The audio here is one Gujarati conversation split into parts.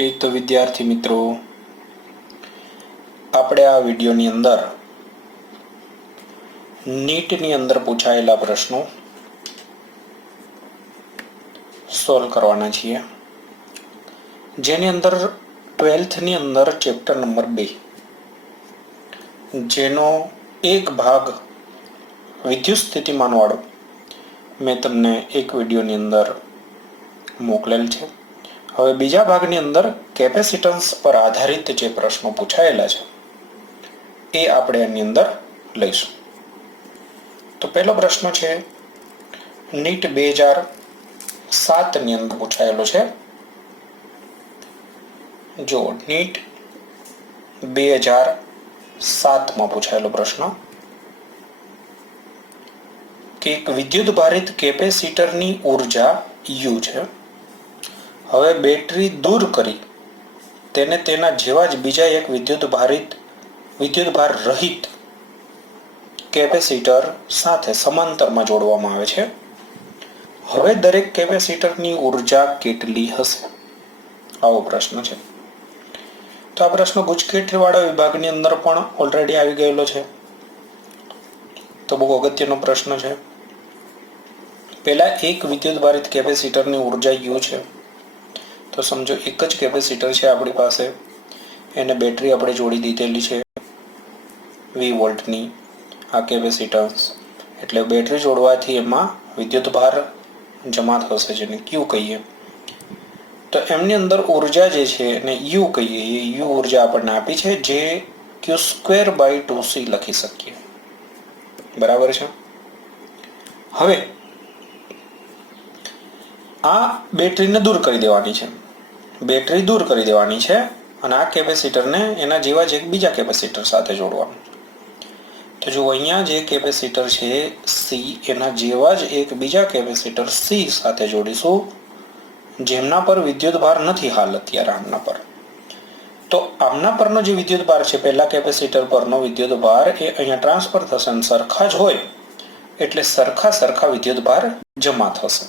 ओके, तो विद्यार्थी मित्रों, આપણે આ વિડિયોની અંદર નીટની અંદર પૂછાયેલા પ્રશ્નો સોલ્વ કરવાના છીએ, જેની અંદર 12th ની અંદર ચેપ્ટર નંબર 2 જેનો એક ભાગ વિદ્યુત સ્થિતિમાન વાળો મેં તમને એક વિડિયોની અંદર મોકલેલ છે। હવે બીજા ભાગની અંદર કેપેસિટન્સ પર આધારિત જે પ્રશ્નો પૂછાયેલા છે એ આપણે આની અંદર લઈશું। તો પહેલો પ્રશ્ન છે નીટ 2007 ની અંદર પૂછાયેલો છે। જો નીટ 2007 માં પૂછાયેલો પ્રશ્ન કે એક વિદ્યુત ભારિત કેપેસિટરની ઉર્જા U છે। હવે બેટરી દૂર કરી તેને તેના જેવા જ બીજા એક વિદ્યુતભાર રહિત કેપેસિટર સાથે સમાંતરમાં જોડવામાં આવે છે। હવે દરેક કેપેસિટરની ઉર્જા કેટલી હશે? આવો પ્રશ્ન છે। તો આ પ્રશ્ન ગુજકેટવાળા વિભાગની અંદર પણ ઓલરેડી આવી ગયેલો છે, તો બહુ અગત્યનો પ્રશ્ન છે। પહેલા એક વિદ્યુતભારિત કેપેસિટરની ઉર્જા U છે, તો સમજો એક જ કેપેસિટર છે આપણી પાસે, એને બેટરી આપણે જોડી દીધેલી છે 20 વોલ્ટની। આ કેપેસિટન્સ એટલે બેટરી જોડવાથી એમાં વિદ્યુતભાર જમા થશે, જેને Q કહીએ। તો એમની અંદર ઉર્જા જે છે એને U કહીએ, એ U ઉર્જા આપણને આપી છે, જે Q²/2C લખી શકીએ, બરાબર છે। હવે આ બેટરીને દૂર કરી દેવાની છે, બેટરી દૂર કરી દેવાની છે અને આ કેપેસિટરને એના જેવા જ એક બીજા કેપેસિટર સાથે જોડવાનું છે। તો જો અહીંયા જે કેપેસિટર છે C, એના જેવા જ એક બીજા કેપેસિટર C સાથે જોડીશું, જેમના પર વિદ્યુતભાર નથી હાલ અત્યારે આમના પર। તો આમના પરનો જે વિદ્યુતભાર છે, પહેલા કેપેસિટર પરનો વિદ્યુતભાર એ અહીંયા ટ્રાન્સફર થશે અને સરખા જ હોય એટલે સરખા વિદ્યુતભાર જમા થશે।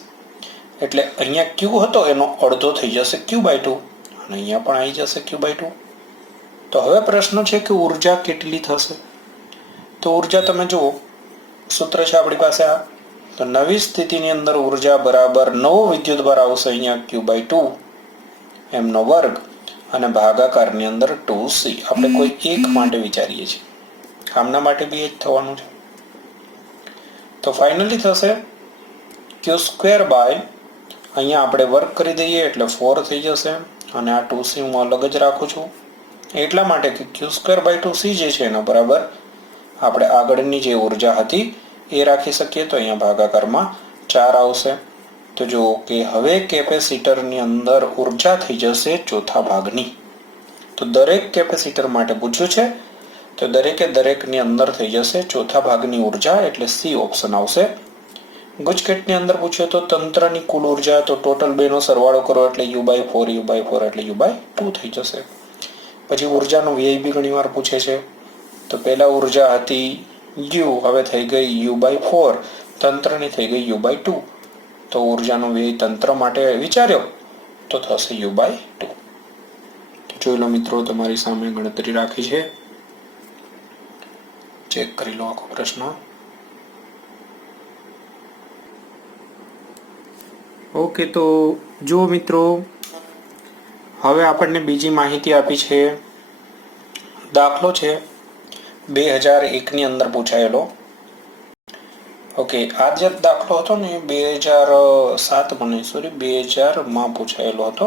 એટલે અહીંયા Q હતો એનો અડધો થઈ જશે Q/2 અને અહીંયા પણ આવી જશે Q/2। તો હવે પ્રશ્ન છે કે ઉર્જા કેટલી થશે? તો ઉર્જા તમે જુઓ, સૂત્ર છે આપણી પાસે આ, તો નવી સ્થિતિની અંદર ઉર્જા બરાબર નવો વિદ્યુતભાર આવશે અહીંયા Q/2 એમનો વર્ગ અને ભાગાકારની અંદર 2C। આપણે કોઈ એક માટે વિચારીએ છીએ, આમના માટે બી એ જ થવાનું છે। તો ફાઇનલી થશે Q² અહીંયા આપણે વર્ક કરી દઈએ એટલે 4 થઈ જશે અને આ 2C હું અલગ જ રાખું છું, એટલા માટે કે Q²/2C જે છે એના બરાબર આપણે આગળની જે ઉર્જા હતી એ રાખી શકીએ। તો અહીંયા ભાગાકારમાં 4 આવશે। તો જો કે હવે કેપેસિટરની અંદર ઉર્જા થઈ જશે ચોથા ભાગની। તો દરેક કેપેસિટર માટે પૂછ્યું છે, તો દરેકની અંદર થઈ જશે ચોથા ભાગની ઉર્જા, એટલે C ઓપ્શન આવશે। ગુજકેટની અંદર પૂછ્યો તો તંત્રની કુલ ઉર્જા, તો ટોટલ બેનો સરવાળો કરો એટલે U/4 એટલે U/2 થઈ જશે। પછી ઉર્જાનો વ્યય બી ઘણીવાર પૂછે છે, તો પહેલા ઉર્જા હતી U, હવે થઈ ગઈ U/4, તંત્રની થઈ ગઈ U/2, તો ઉર્જાનો વ્યય તંત્ર માટે વિચાર્યો તો થશે U/2। તો જોઈ લો મિત્રો, તમારી સામે ગણતરી રાખી છે, ચેક કરી લો આખો પ્રશ્ન। ઓકે, તો જો મિત્રો, હવે આપણને બીજી માહિતી આપી છે, દાખલો છે 2001 ની અંદર પૂછાયેલો। ઓકે, આ જે દાખલો હતો ને 2000 માં પૂછાયેલો હતો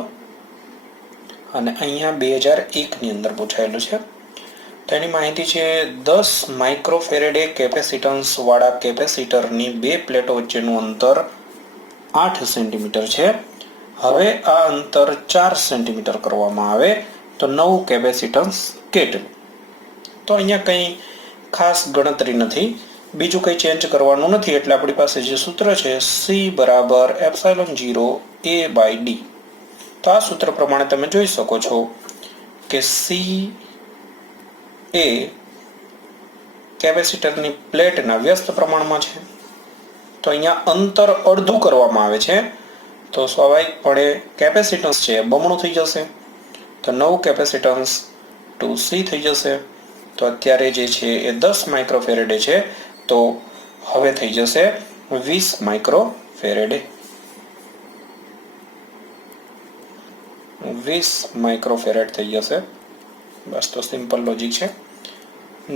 અને અહીંયા 2001 ની અંદર પૂછાયેલો છે। તો એની માહિતી છે 10 માઇક્રોફેરેડે કેપેસિટન્સ વાળા કેપેસિટરની બે પ્લેટો વચ્ચેનું અંતર 8 સેન્ટીમીટર છે। હવે આ અંતર 4 સેન્ટીમીટર કરવામાં આવે તો નવું કેપેસિટન્સ કેટલું? તો અહીંયા કંઈ ખાસ ગણતરી નથી, બીજું કંઈ ચેન્જ કરવાનું નથી, એટલે આપણી પાસે જે સૂત્ર છે C = ε0A/d। તો આ સૂત્ર પ્રમાણે તમે જોઈ શકો છો કે C એ કેપેસિટરની પ્લેટના વ્યસ્ત પ્રમાણમાં છે। તો અહીંયા અંતર અડધું કરવામાં આવે છે, તો સ્વાભાવિકપણે કેપેસિટન્સ છે બમણું થઈ જશે। તો નવું કેપેસિટન્સ 2C થઈ જશે. તો અત્યારે જે છે એ 10 માઇક્રોફેરેડે છે, તો હવે થઈ જશે 20 માઇક્રોફેરેડે. 20 માઇક્રોફેરેડ થઈ જશે. બસ, તો સિમ્પલ લોજિક છે,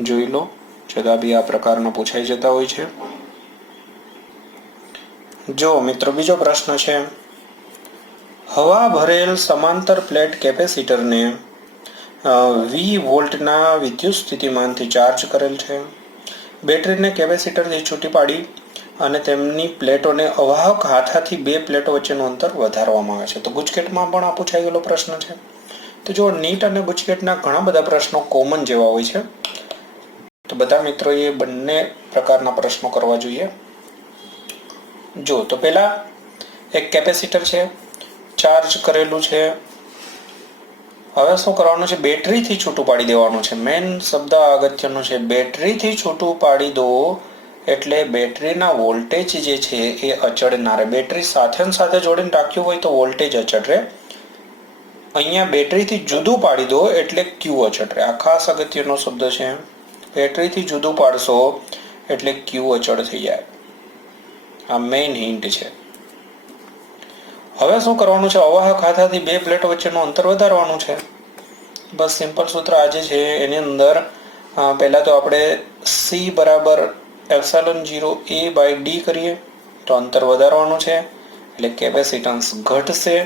જોઈ લો. છતાં બી આ પ્રકારના પૂછાઈ જતા હોય છે. જો મિત્રો, બીજો પ્રશ્ન છે, હવા ભરેલ સમાંતર પ્લેટ કેપેસિટરને V વોલ્ટના વિદ્યુત સ્થિતિમાનથી ચાર્જ કરેલ છે. બેટરીને કેપેસિટરથી છૂટી પાડી અને તેમની પ્લેટોને અવાહક હાથાથી બે પ્લેટો વચ્ચેનું અંતર વધારવામાં આવે છે. તો ગુજકેટમાં પણ આ પૂછાઈ ગયેલો પ્રશ્ન છે. તો જો નીટ અને ગુજકેટના ઘણા બધા પ્રશ્નો કોમન જેવા હોય છે, તો બધા મિત્રોએ બંને પ્રકારના પ્રશ્નો કરવા જોઈએ. જો, તો પહેલા એક કેપેસિટર છે, ચાર્જ કરેલું છે. હવે શું કરવાનું છે? બેટરીથી છૂટું પાડી દેવાનું છે. મેઇન શબ્દ અગત્યનો છે, બેટરીથી છૂટું પાડી દો એટલે બેટરીના વોલ્ટેજ જે છે એ અચળ ના રહે. બેટરી સાથે સાથે જોડીને રાખ્યું હોય તો વોલ્ટેજ અચળ રહે. અહીંયા બેટરીથી જુદું પાડી દો એટલે ક્યુ અચળ રહે. આ ખાસ અગત્યનો શબ્દ છે. બેટરીથી જુદું પાડશો એટલે ક્યુ અચળ થઈ જાય. આ મેઇન હિન્ટ છે. હવે શું કરવાનું છે? અવાહક હાથાથી બે પ્લેટો વચ્ચેનું અંતર વધારવાનું છે. બસ, સિમ્પલ સૂત્ર આજે છે. એની અંદર પહેલા તો આપણે C બરાબર ε0A/d કરીએ તો અંતર વધારવાનું છે, એટલે કેપેસિટન્સ ઘટશે.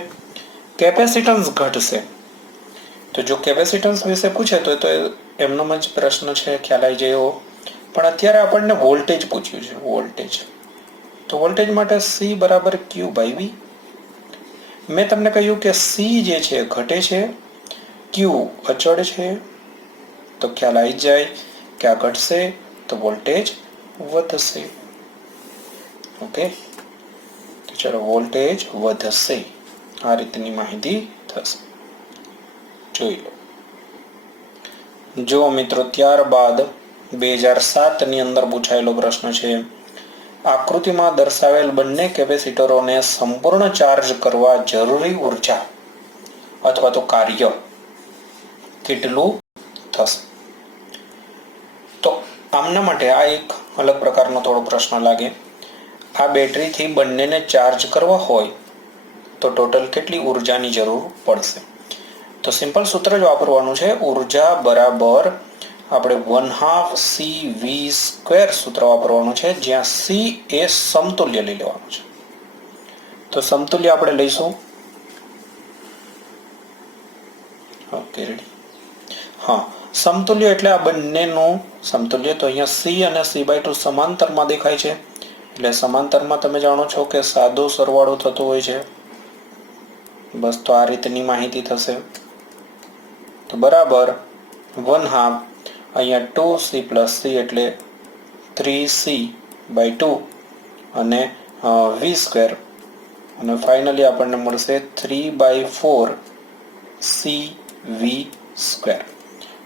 કેપેસિટન્સ ઘટશે તો જો કેપેસિટન્સ વિશે પૂછે તો એમનો જ પ્રશ્ન છે, ખ્યાલ આવી જાય એવો. પણ અત્યારે આપણને વોલ્ટેજ પૂછ્યું છે, વોલ્ટેજ. તો વોલ્ટેજ માટે C બરાબર Q/V. મેં તમને કહ્યું કે C જે છે ઘટે છે, Q અચળ છે, તો ખ્યાલ આવી જાય કે આ ઘટશે તો વોલ્ટેજ વધશે. ઓકે, તો ચલો, વોલ્ટેજ વધશે. આ રીતની માહિતી થશે. જોઈ લો. જો મિત્રો, ત્યારબાદ 2007 ની અંદર પૂછાયેલો પ્રશ્ન છે, આકૃતિમાં દર્શાવેલ બંને કેપેસિટરોને સંપૂર્ણ ચાર્જ કરવા જરૂરી ઉર્જા અથવા તો કાર્ય કેટલું થશે? તો આમના માટે આ એક અલગ પ્રકારનો થોડો પ્રશ્ન લાગે. આ બેટરીથી બંનેને ચાર્જ કરવા હોય તો ટોટલ કેટલી ઉર્જાની જરૂર પડશે? તો સિમ્પલ સૂત્ર જ વાપરવાનું છે. ઉર્જા બરાબર આપણે 1/2 CV² સૂત્ર વાપરવાનું છે, જ્યાં C એ સમતુલ્ય લઈ લેવાનું છે. તો સમતુલ્ય આપણે લઈશું. Okay, ready? હા, સમતુલ્ય એટલે આ બંનેનું સમતુલ્ય. તો અહીંયા C અને C/2 સમાંતરમાં દેખાય છે, એટલે સમાંતરમાં તમે જાણો છો કે સાદો સરવાળો થતો હોય છે. બસ, તો આ રીતની માહિતી થશે. તો બરાબર 1/2 અહીંયા 2C + C એટલે 3C/2 અને V², અને ફાઇનલી આપણને મળશે 3/4 CV².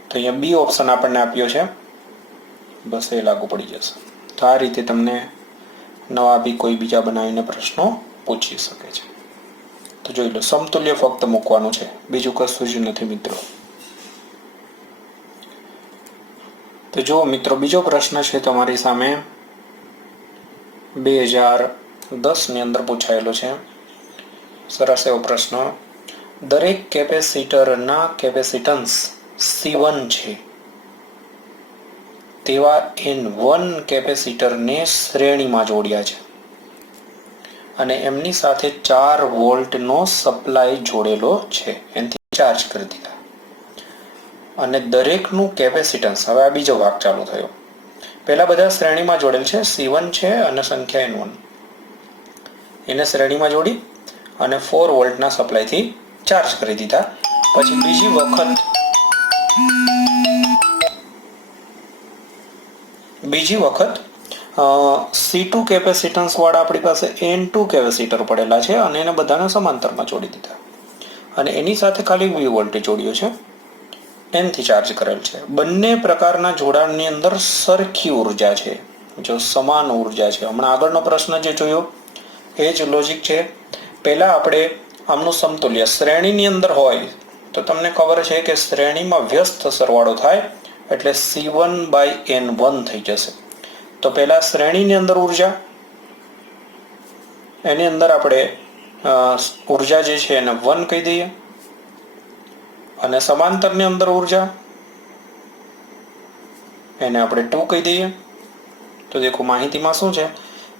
તો અહીંયા બી ઓપ્શન આપણને આપ્યો છે. બસ, એ લાગુ પડી જશે. તો આ રીતે તમને નવા બી કોઈ બીજા બનાવીને પ્રશ્નો પૂછી શકે છે. તો જોઈ લો, સમતુલ્ય ફક્ત મૂકવાનું છે, બીજું કશું જ નથી મિત્રો. તો જો મિત્રો, બીજો પ્રશ્ન છે તમારી સામે, 2010ની અંદર પૂછાયેલો છે. સરસ એવો પ્રશ્ન. દરેક કેપેસિટરના કેપેસિટન્સ C1 છે તેવા N1 કેપેસિટરને શ્રેણીમાં જોડ્યા છે અને એમની સાથે 4 વોલ્ટનો સપ્લાય જોડેલો છે. એનાથી ચાર્જ કરી દીધા અને દરેકનું કેપેસિટન્સ, હવે આ બીજો ભાગ ચાલુ થયો. પહેલા બધા શ્રેણીમાં જોડેલ છે, C1 છે અને સંખ્યા N1. એને શ્રેણીમાં જોડી અને 4 વોલ્ટના સપ્લાયથી ચાર્જ કરી દીધા. પછી બીજી વખત C2 કેપેસિટન્સ વાળા આપણી પાસે N2 કેપેસિટર પડેલા છે અને એને બધાને સમાંતરમાં જોડી દીધા અને એની સાથે ખાલી V વોલ્ટેજ જોડ્યો છે, એનથી ચાર્જ કરેલ છે. બંને પ્રકારના જોડાણની અંદર સરખી ઉર્જા છે, જો સમાન ઉર્જા છે. હમણાં આગળનો પ્રશ્ન જે જોયો એ જ લોજિક છે. પહેલા આપણે આમનું સમતુલ્ય શ્રેણીની અંદર હોય તો તમને ખબર છે કે શ્રેણીમાં વ્યસ્ત સરવાળો થાય એટલે C1/N1 થઈ જશે. તો પહેલા શ્રેણીની અંદર ઉર્જા, એની અંદર આપણે ઉર્જા જે છે એને 1 કહી દઈએ, અને સમાંતરની અંદર ઉર્જા એને આપણે 2 કહી દઈએ. તો દેખો માહિતીમાં શું છે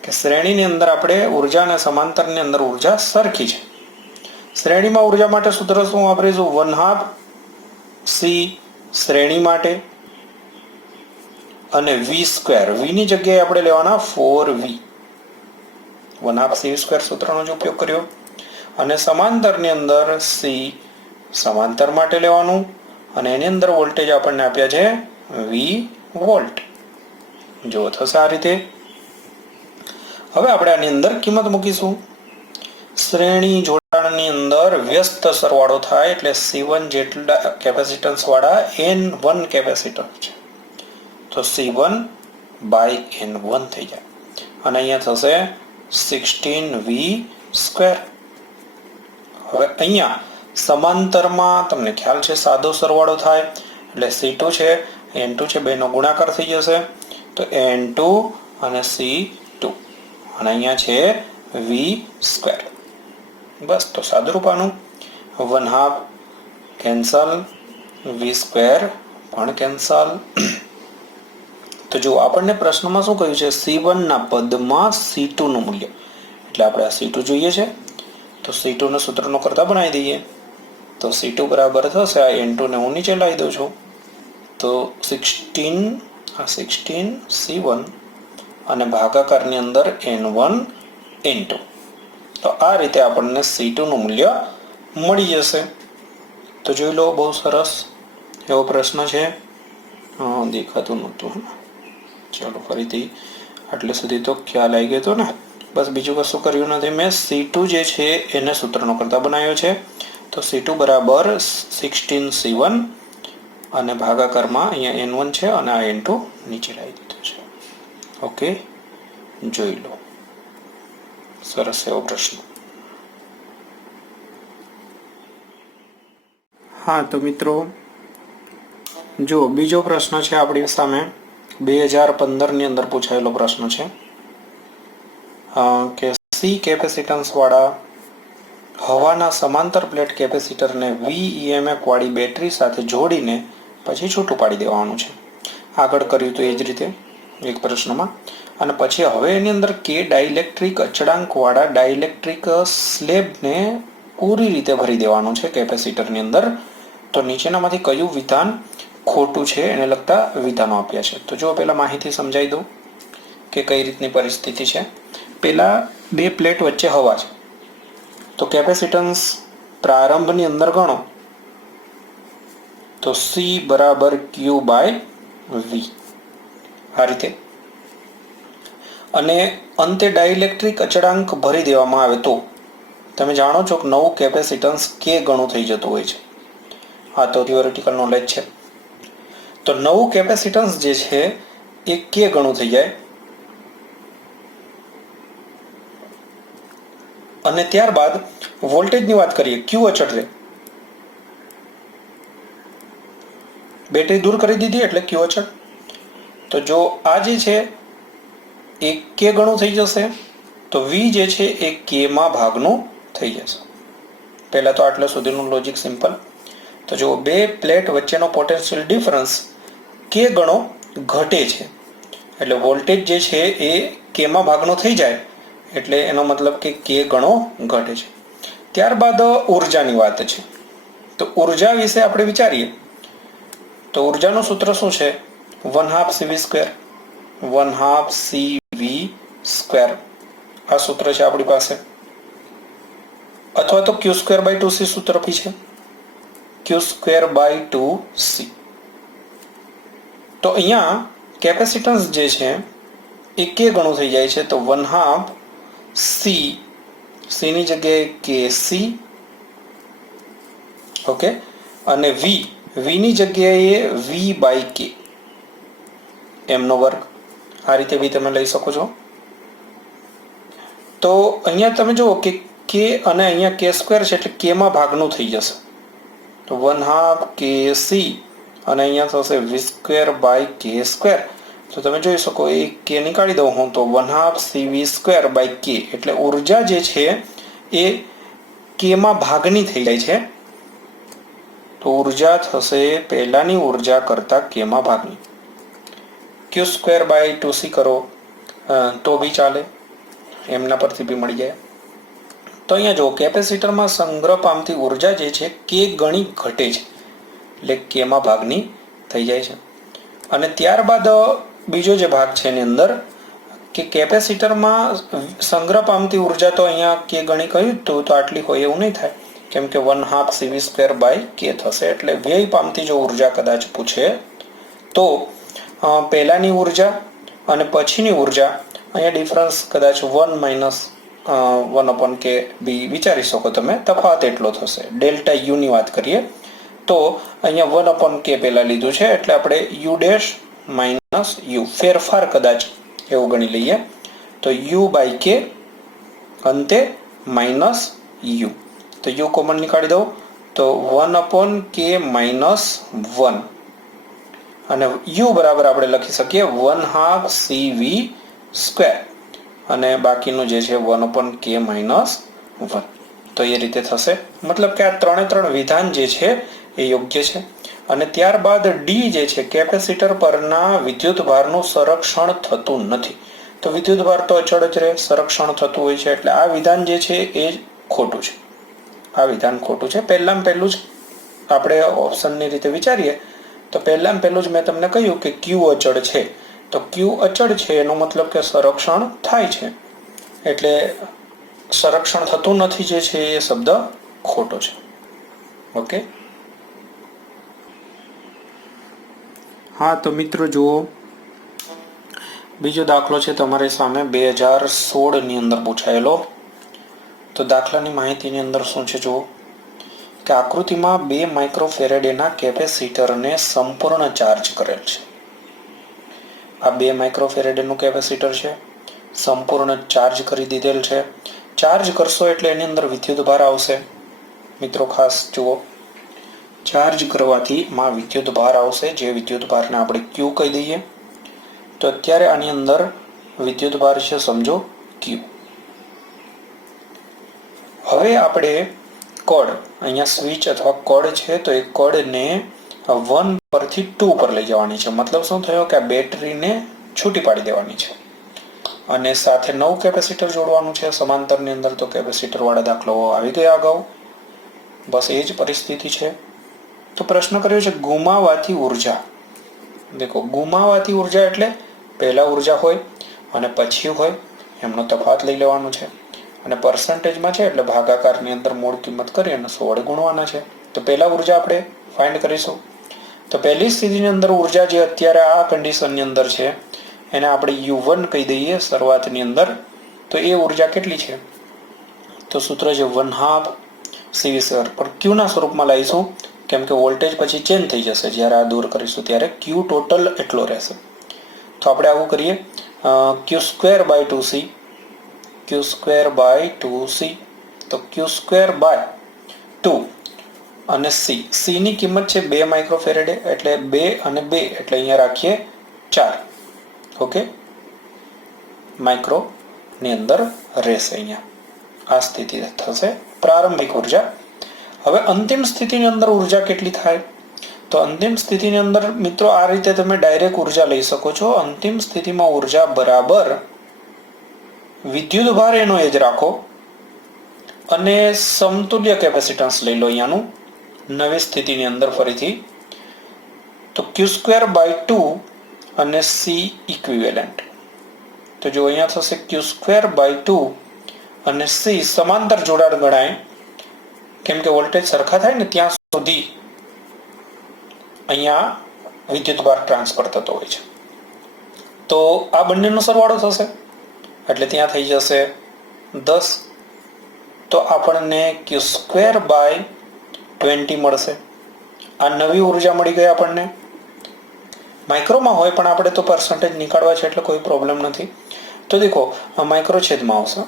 કે શ્રેણીની અંદર આપણે ઉર્જા અને સમાંતરની અંદર ઉર્જા સરખી છે. શ્રેણીમાં ઉર્જા માટે સૂત્ર શું વાપરીશું? 1/2 C શ્રેણી માટે અને V², V ની જગ્યાએ આપણે લેવાના 4V, 1/2 C² સૂત્રનો જ ઉપયોગ કર્યો. અને સમાંતરની અંદર C સમાંતર માટે લેવાનું, અને એની અંદર વોલ્ટેજ આપણને આપ્યા છે V વોલ્ટ. જો થશે આ રીતે. હવે આપણે આની અંદર કિંમત મૂકીશું. શ્રેણી જોડાણની અંદર વ્યસ્ત સરવાળો થાય એટલે C1 જેટલા કેપેસિટન્સ વાળા N1 કેપેસિટર છે, તો C1/N1 થઈ જાય, અને અહીંયા થશે 16V². હવે અહીંયા સમાંતરમાં તમને ખ્યાલ છે સાદો સરવાળો થાય એટલે C2 છે N2 છે, બેનો ગુણાકાર થઈ જશે, તો N2 અને C2, અને અહીંયા છે V². બસ, તો સાદુરૂપાનું 1/2 કેન્સલ, V² પણ કેન્સલ. તો જો આપણને પ્રશ્નમાં શું કહ્યું છે? C1 ના પદમાં C2 નું મૂલ્ય, એટલે આપણે આ C2 જોઈએ છે, તો C2 ને સૂત્રનો કરતા બનાવી દઈએ. તો C2 બરાબર થશે, આ N2 ને હું નીચે લાવી દઉં છું, તો 16 C1 અને ભાગાકારની અંદર N1 N2. તો આ રીતે આપણને C2 નું મૂલ્ય મળી જશે. તો જોઈ લો, બહુ સરસ એવો પ્રશ્ન છે. દેખાતું નહોતું. ચલો ફરીથી, આટલે સુધી તો ખ્યાલ આવી ગયો હતો ને. બસ બીજું કશું કર્યું નથી. મેં C2 જે છે એને સૂત્રનો કરતા બનાવ્યો છે. તો C2 બરાબર 16 C1 અને ભાગાકારમાં અહીંયા N1 છે અને આ N2 નીચે લાવી દીધો છે. ઓકે, જોઈ લો, સરસ એવો પ્રશ્ન. હા, તો મિત્રો જો બીજો પ્રશ્ન છે આપણી સામે, 2015 ની અંદર પૂછાયેલો પ્રશ્ન છે કે C કેપેસિટન્સ વાળા હવાના સમાંતર પ્લેટ કેપેસિટરને V EMF વાળી બેટરી સાથે જોડીને પછી છૂટું પાડી દેવાનું છે. આગળ કર્યું તો એ જ રીતે એક પ્રશ્નમાં. અને પછી હવે એની અંદર કે ડાઇલેક્ટ્રિક અચળાંક વાળા ડાઇલેક્ટ્રિક સ્લેબને પૂરી રીતે ભરી દેવાનું છે કેપેસિટરની અંદર. તો નીચેનામાંથી કયું વિધાન ખોટું છે એને લગતા વિધાનો આપ્યા છે. તો જો પહેલા માહિતી સમજાવી દઉં કે કઈ રીતની પરિસ્થિતિ છે. પહેલા બે પ્લેટ વચ્ચે હવા છે, તો કેપેસિટન્સ પ્રારંભની અંદર ગણો તો C બરાબર Q/V આ રીતે. અને અંતે ડાઇલેક્ટ્રિક અચળાંક ભરી દેવામાં આવે તો તમે જાણો છો કે નવું કેપેસિટન્સ K ગણું થઈ જતું હોય છે. આ તો થિયોરિટિકલ નોલેજ છે. તો નવું કેપેસિટન્સ જે છે એ K ગણું થઈ જાય, અને ત્યારબાદ વોલ્ટેજની વાત કરીએ, Q અચળ રહે. બેટરી દૂર કરી દીધી એટલે Q અચળ. તો જો આ જે છે એ K ગણું થઈ જશે, તો V જે છે એ K માં ભાગનું થઈ જશે. પહેલા તો આટલા સુધીનું લોજિક સિમ્પલ. તો જો બે પ્લેટ વચ્ચેનો પોટેન્શિયલ ડિફરન્સ K ગણો ઘટે છે, એટલે વોલ્ટેજ જે છે એ K માં ભાગનો થઈ જાય, એટલે એનો મતલબ કે K ગણો ઘટે છે. ત્યારબાદ ઉર્જાની વાત છે. તો ઉર્જા વિશે આપણે વિચારીએ તો ઉર્જાનું સૂત્ર શું છે? 1/2 CV², 1/2 CV². આ સૂત્ર છે આપણી પાસે, અથવા તો Q²/2C સૂત્ર બી છે, Q²/2C. તો અહીંયા કેપેસિટન્સ જે છે એ K ગણું થઈ જાય છે, તો 1/2 C ની જગ્યાએ KC, ઓકે, અને V ની જગ્યાએ V/K, m². આ રીતે બી તમે લઈ શકો છો. તો અહીંયા તમે જુઓ કે K અને અહીંયા K² છે એટલે K માં ભાગનું થઈ જશે. તો 1/2 kc અને અહીંયા થશે v²/k². તો તમે જોઈ શકો એ k નીકાળી દઉં હું તો 1/2 cv²/k એટલે ઉર્જા જે છે એ k માં ભાગની થઈ જાય છે. તો ઉર્જા થશે પહેલાની ઉર્જા કરતા k માં ભાગની. q²/2c કરો તો બી ચાલે, એમના પરથી બી મળી જાય. તો અહીંયા જો કેપેસિટરમાં સંગ્રહ પામતી ઉર્જા જે છે k ગણી ઘટે છે એટલે k માં ભાગની થઈ જાય છે. અને ત્યારબાદ બીજો જે ભાગ છે એની અંદર કે કેપેસિટરમાં સંગ્રહ પામતી ઉર્જા તો અહીંયા k ગણી કહ્યું તો આટલી હોય એવું નહીં થાય, કેમ કે 1/2 cv²/k થશે. એટલે વ્યય પામતી જો ઉર્જા કદાચ પૂછે તો પહેલાની ઉર્જા અને પછીની ઉર્જા અહીંયા ડિફરન્સ કદાચ 1 - 1/k બી વિચારી શકો તમે, તફાવત એટલો થશે. ડેલ્ટા યુ ની વાત કરીએ તો અહીંયા 1/k પહેલા લીધું છે એટલે આપણે u' - u ફેરફાર કદાચ એવું ગણી લઈએ. તો u/k અંતે -u, તો u કોમન નીકાળી દો તો 1/k - 1 અને u બરાબર આપણે લખી શકીએ 1/2 cv² અને બાકીનું જે છે 1/k - 1. તો એ રીતે થશે. મતલબ કે આ ત્રણે વિધાન જે છે એ યોગ્ય છે. અને ત્યારબાદ ડી જે છે કેપેસિટર પરના વિદ્યુતભારનું સંરક્ષણ થતું નથી. તો વિદ્યુતભાર તો અચળ જ રહે, સંરક્ષણ થતું હોય છે, એટલે આ વિધાન જે છે એ ખોટું છે. આ વિધાન ખોટું છે. પહેલું જ આપણે ઓપ્શનની રીતે વિચારીએ તો પહેલું જ મેં તમને કહ્યું કે ક્યુ અચળ છે. તો ક્યુ અચળ છે એનો મતલબ કે સંરક્ષણ થાય છે, એટલે સંરક્ષણ થતું નથી જે છે એ શબ્દ ખોટો છે. ઓકે. હા, તો મિત્રો જુઓ, બીજો દાખલો છે તમારી સામે 2016 અંદર પૂછાયેલો. તો દાખલાની માહિતીની અંદર શું છે જુઓ કે આકૃતિમાં 2 માઇક્રોફેરેડેના કેપેસિટરને સંપૂર્ણ ચાર્જ કરેલ છે. આ 2 માઇક્રોફેરેડેનું કેપેસિટર છે, સંપૂર્ણ ચાર્જ કરી દીધેલ છે. ચાર્જ કરશો એટલે એની અંદર વિદ્યુતભાર આવશે. મિત્રો ખાસ જુઓ, ચાર્જ કરવાથી માં વિદ્યુતભાર આવશે, જે વિદ્યુતભારને આપણે Q કહી દઈએ. તો અત્યારે આની અંદર વિદ્યુતભાર છે સમજો Q. હવે આપણે કોડ, અહીંયા સ્વિચ અથવા કોડ છે તો એ કોડને 1 પરથી 2 પર લઈ જવાની છે. મતલબ શું થયો કે આ બેટરીને છૂટી પાડી દેવાની છે અને સાથે નવું કેપેસિટર જોડવાનું છે સમાંતરની અંદર. તો કેપેસિટર વાળા દાખલો આવી ગયા અગાઉ, બસ એ જ પરિસ્થિતિ છે. તો પ્રશ્ન કર્યો છે ગુમાવાતી ઉર્જા. દેખો, ગુમાવાતી ઉર્જા એટલે પહેલા ઉર્જા હોય અને પછી હોય એમનો તફાવત લઈ લેવાનો છે અને પર્સન્ટેજમાં છે એટલે ભાગાકારની અંદર મૂળ કિંમત કરી અને 100 વડે ગુણવાના છે. તો પહેલા ઉર્જા આપણે ફાઇન્ડ કરીશું. તો પહેલી સ્થિતિની અંદર ઉર્જા જે અત્યારે આ કન્ડિશનની અંદર છે એને આપણે U1 કહી દઈએ શરૂઆતની અંદર. તો એ ઉર્જા કેટલી છે? તો સૂત્ર છે 1/2 cv². પર Q ના સ્વરૂપમાં લાવીશું કેમ કે વોલ્ટેજ પછી ચેન્જ થઈ જશે જ્યારે આ દૂર કરીશું ત્યારે. Q ટોટલ એટલો રહેશે. તો આપણે આવું કરીએ, q²/2c, q²/2c. તો q²/2 અને c ની કિંમત છે 2 માઇક્રોફેરેડે એટલે 2 અને 2 એટલે અહીંયા રાખીએ 4. ઓકે, માઇક્રો ની અંદર રહેશે. અહીંયા આ સ્થિતિ થશે પ્રારંભિક ઉર્જા. હવે અંતિમ સ્થિતિની અંદર ઉર્જા કેટલી થાય? તો અંતિમ સ્થિતિની અંદર મિત્રો આ રીતે તમે ડાયરેક્ટ ઉર્જા લઈ શકો છો. અંતિમ સ્થિતિમાં ઉર્જા બરાબર વિદ્યુતભાર એનો એ જ રાખો અને સમતુલ્ય કેપેસિટન્સ લઈ લો અહીંયાનું નવી સ્થિતિની અંદર ફરીથી. તો q²/2 અને c ઇક્વિવેલન્ટ. તો જો અહીંયા થશે q²/2 અને c સમાંતર જોડાણ ગણાય કેમ કે વોલ્ટેજ સરખા થાય ને ત્યાં સુધી અહીંયા વિદ્યુતભાર ટ્રાન્સફર થતો હોય છે. તો આ બંનેનો સરવાળો થશે એટલે ત્યાં થઈ જશે 10. તો આપણને q²/20 મળશે. આ નવી ઉર્જા મળી ગઈ આપણને. માઇક્રોમાં હોય પણ આપણે તો પર્સન્ટેજ નીકાળવા છે એટલે કોઈ પ્રોબ્લેમ નથી. તો દેખો માઇક્રો છેદમાં આવશે.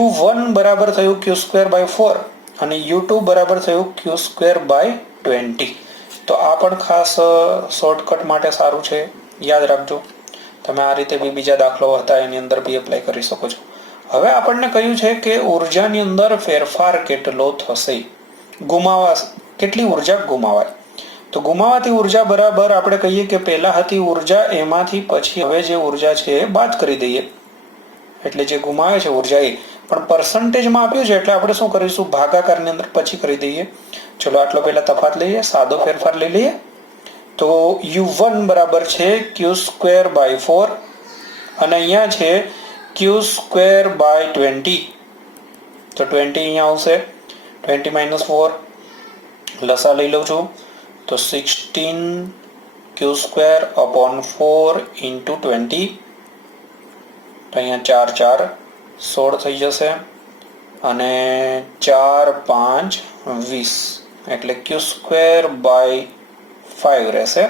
U1 બરાબર થયું q²/4 અને u2 બરાબર થયું q²/20. તો આ પણ ખાસ શોર્ટકટ માટે સારું છે, યાદ રાખજો. તમે આ રીતે બી બીજા દાખલો હતા એની અંદર બી એપ્લાય કરી શકો છો. હવે આપણને કહ્યું છે કે ઉર્જાની અંદર ફેરફાર કેટલો થશે, કેટલી ઉર્જા ગુમાવાય. તો ગુમાવાતી ઉર્જા બરાબર આપણે કહીએ કે પહેલા હતી ઉર્જા, એમાંથી પછી હવે જે ઉર્જા છે એ બાદ કરી દઈએ, એટલે જે ગુમાવે છે ઉર્જા એ. પણ પર્સન્ટેજમાં આપ્યું છે એટલે આપણે શું કરીશું, ભાગાકારની અંદર પછી કરી દઈએ. ચલો આટલો પહેલા તફાત લઈએ, સાદો ફેરફાર લઈ લઈએ. તો u1 બરાબર છે q²/4 અને અહીંયા છે q²/20. તો 20 અહીંયા આવશે, 20 - 4 લસા લઈ લઉં છું તો 16 q²/4 × 20. તો અહીંયા 4 × 4 16 થઈ જશે અને 4 × 5 = 20, એટલે q²/5 રહેશે.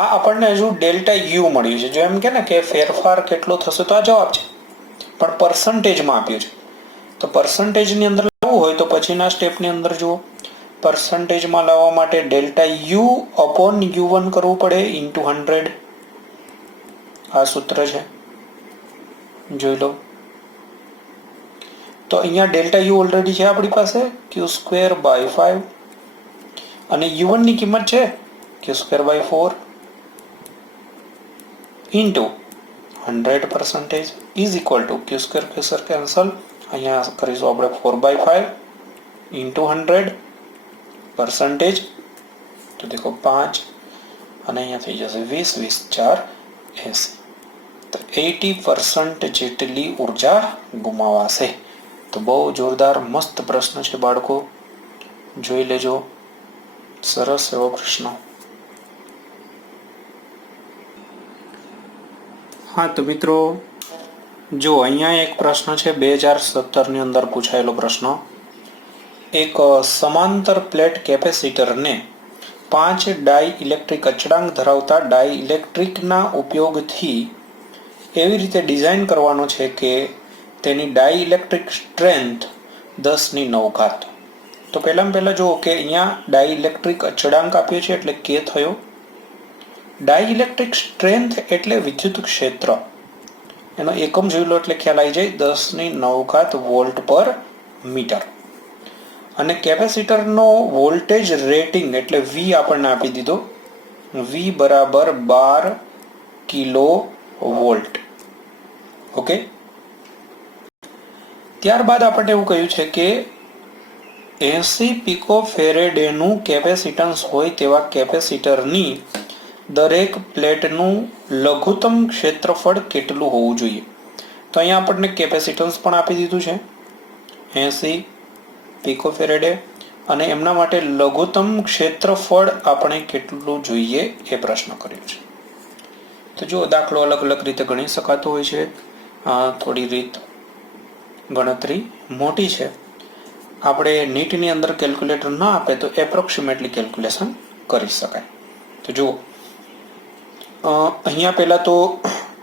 આ આપણને હજુ ડેલ્ટા યુ મળ્યું છે. જો એમ કે ફેરફાર કેટલો થશે તો આ જવાબ છે, પણ પર્સન્ટેજમાં આપ્યું છે. તો પર્સન્ટેજની અંદર લાવવું હોય તો પછીના સ્ટેપની અંદર જુઓ, પર્સન્ટેજમાં લાવવા માટે ડેલ્ટા યુ અપોન u1 કરવું પડે × 100. આ સૂત્ર છે, જોઈ લો. તો અહીંયા ડેલ્ટા યુ ઓલરેડી છે આપણી પાસે, q²/5 અને u1 ની કિંમત છે q²/4 × 100% is equal to q² cancel. અહીંયા કરીશું આપણે 4/5 × 100%. તો દેખો 5 અને અહીંયા થઈ જશે 20, 20 × 4 = 80. તો 80% જેટલી ઉર્જા ગુમાવાશે. તો બહુ જોરદાર મસ્ત પ્રશ્ન છે બાળકો, જોઈ લેજો. સરસ એવો પ્રશ્ન. હા તો મિત્રો જો અહીંયા એક પ્રશ્ન છે 2017 ની અંદર પૂછાયેલો પ્રશ્ન. એક સમાંતર પ્લેટ કેપેસિટરને 5 ડાઈ ઇલેક્ટ્રિક અચળાંક ધરાવતા ડાઈ ઇલેક્ટ્રિકના ઉપયોગથી એવી રીતે ડિઝાઇન કરવાનો છે કે તેની ડાઈ ઇલેક્ટ્રિક સ્ટ્રેન્થ 10⁹. તો પહેલા જુઓ કે અહીંયા ડાઈ ઇલેક્ટ્રિક અચળાંક આપ્યો છે એટલે કે થયો. ડાઈ ઇલેક્ટ્રિક સ્ટ્રેન્થ એટલે વિદ્યુત ક્ષેત્ર, એનો એકમ જોઈ લો એટલે ખ્યાલ આવી જાય, 10⁹ વોલ્ટ/મીટર. અને કેપેસિટરનો વોલ્ટેજ રેટિંગ એટલે V આપણને આપી દીધો, V બરાબર 12 કિલોવોલ્ટ. ઓકે. ત્યારબાદ આપણને એવું કહ્યું છે કે 80 પિકોફેરેડેનું કેપેસિટન્સ હોય તેવા કેપેસિટરની દરેક પ્લેટનું લઘુત્તમ ક્ષેત્રફળ કેટલું હોવું જોઈએ. તો અહીંયા આપણને કેપેસિટન્સ પણ આપી દીધું છે 80 પિકોફેરેડે, અને એમના માટે લઘુત્તમ ક્ષેત્રફળ આપણે કેટલું જોઈએ એ પ્રશ્ન કર્યો છે. તો જો દાખલો અલગ અલગ રીતે ગણી શકાતો હોય છે. થોડી રીત ગણતરી મોટી છે, આપણે નીટની અંદર કેલ્ક્યુલેટર ના આપે તો એપ્રોક્સિમેટલી કેલ્ક્યુલેશન કરી શકાય. તો જુઓ અહીંયા પહેલા તો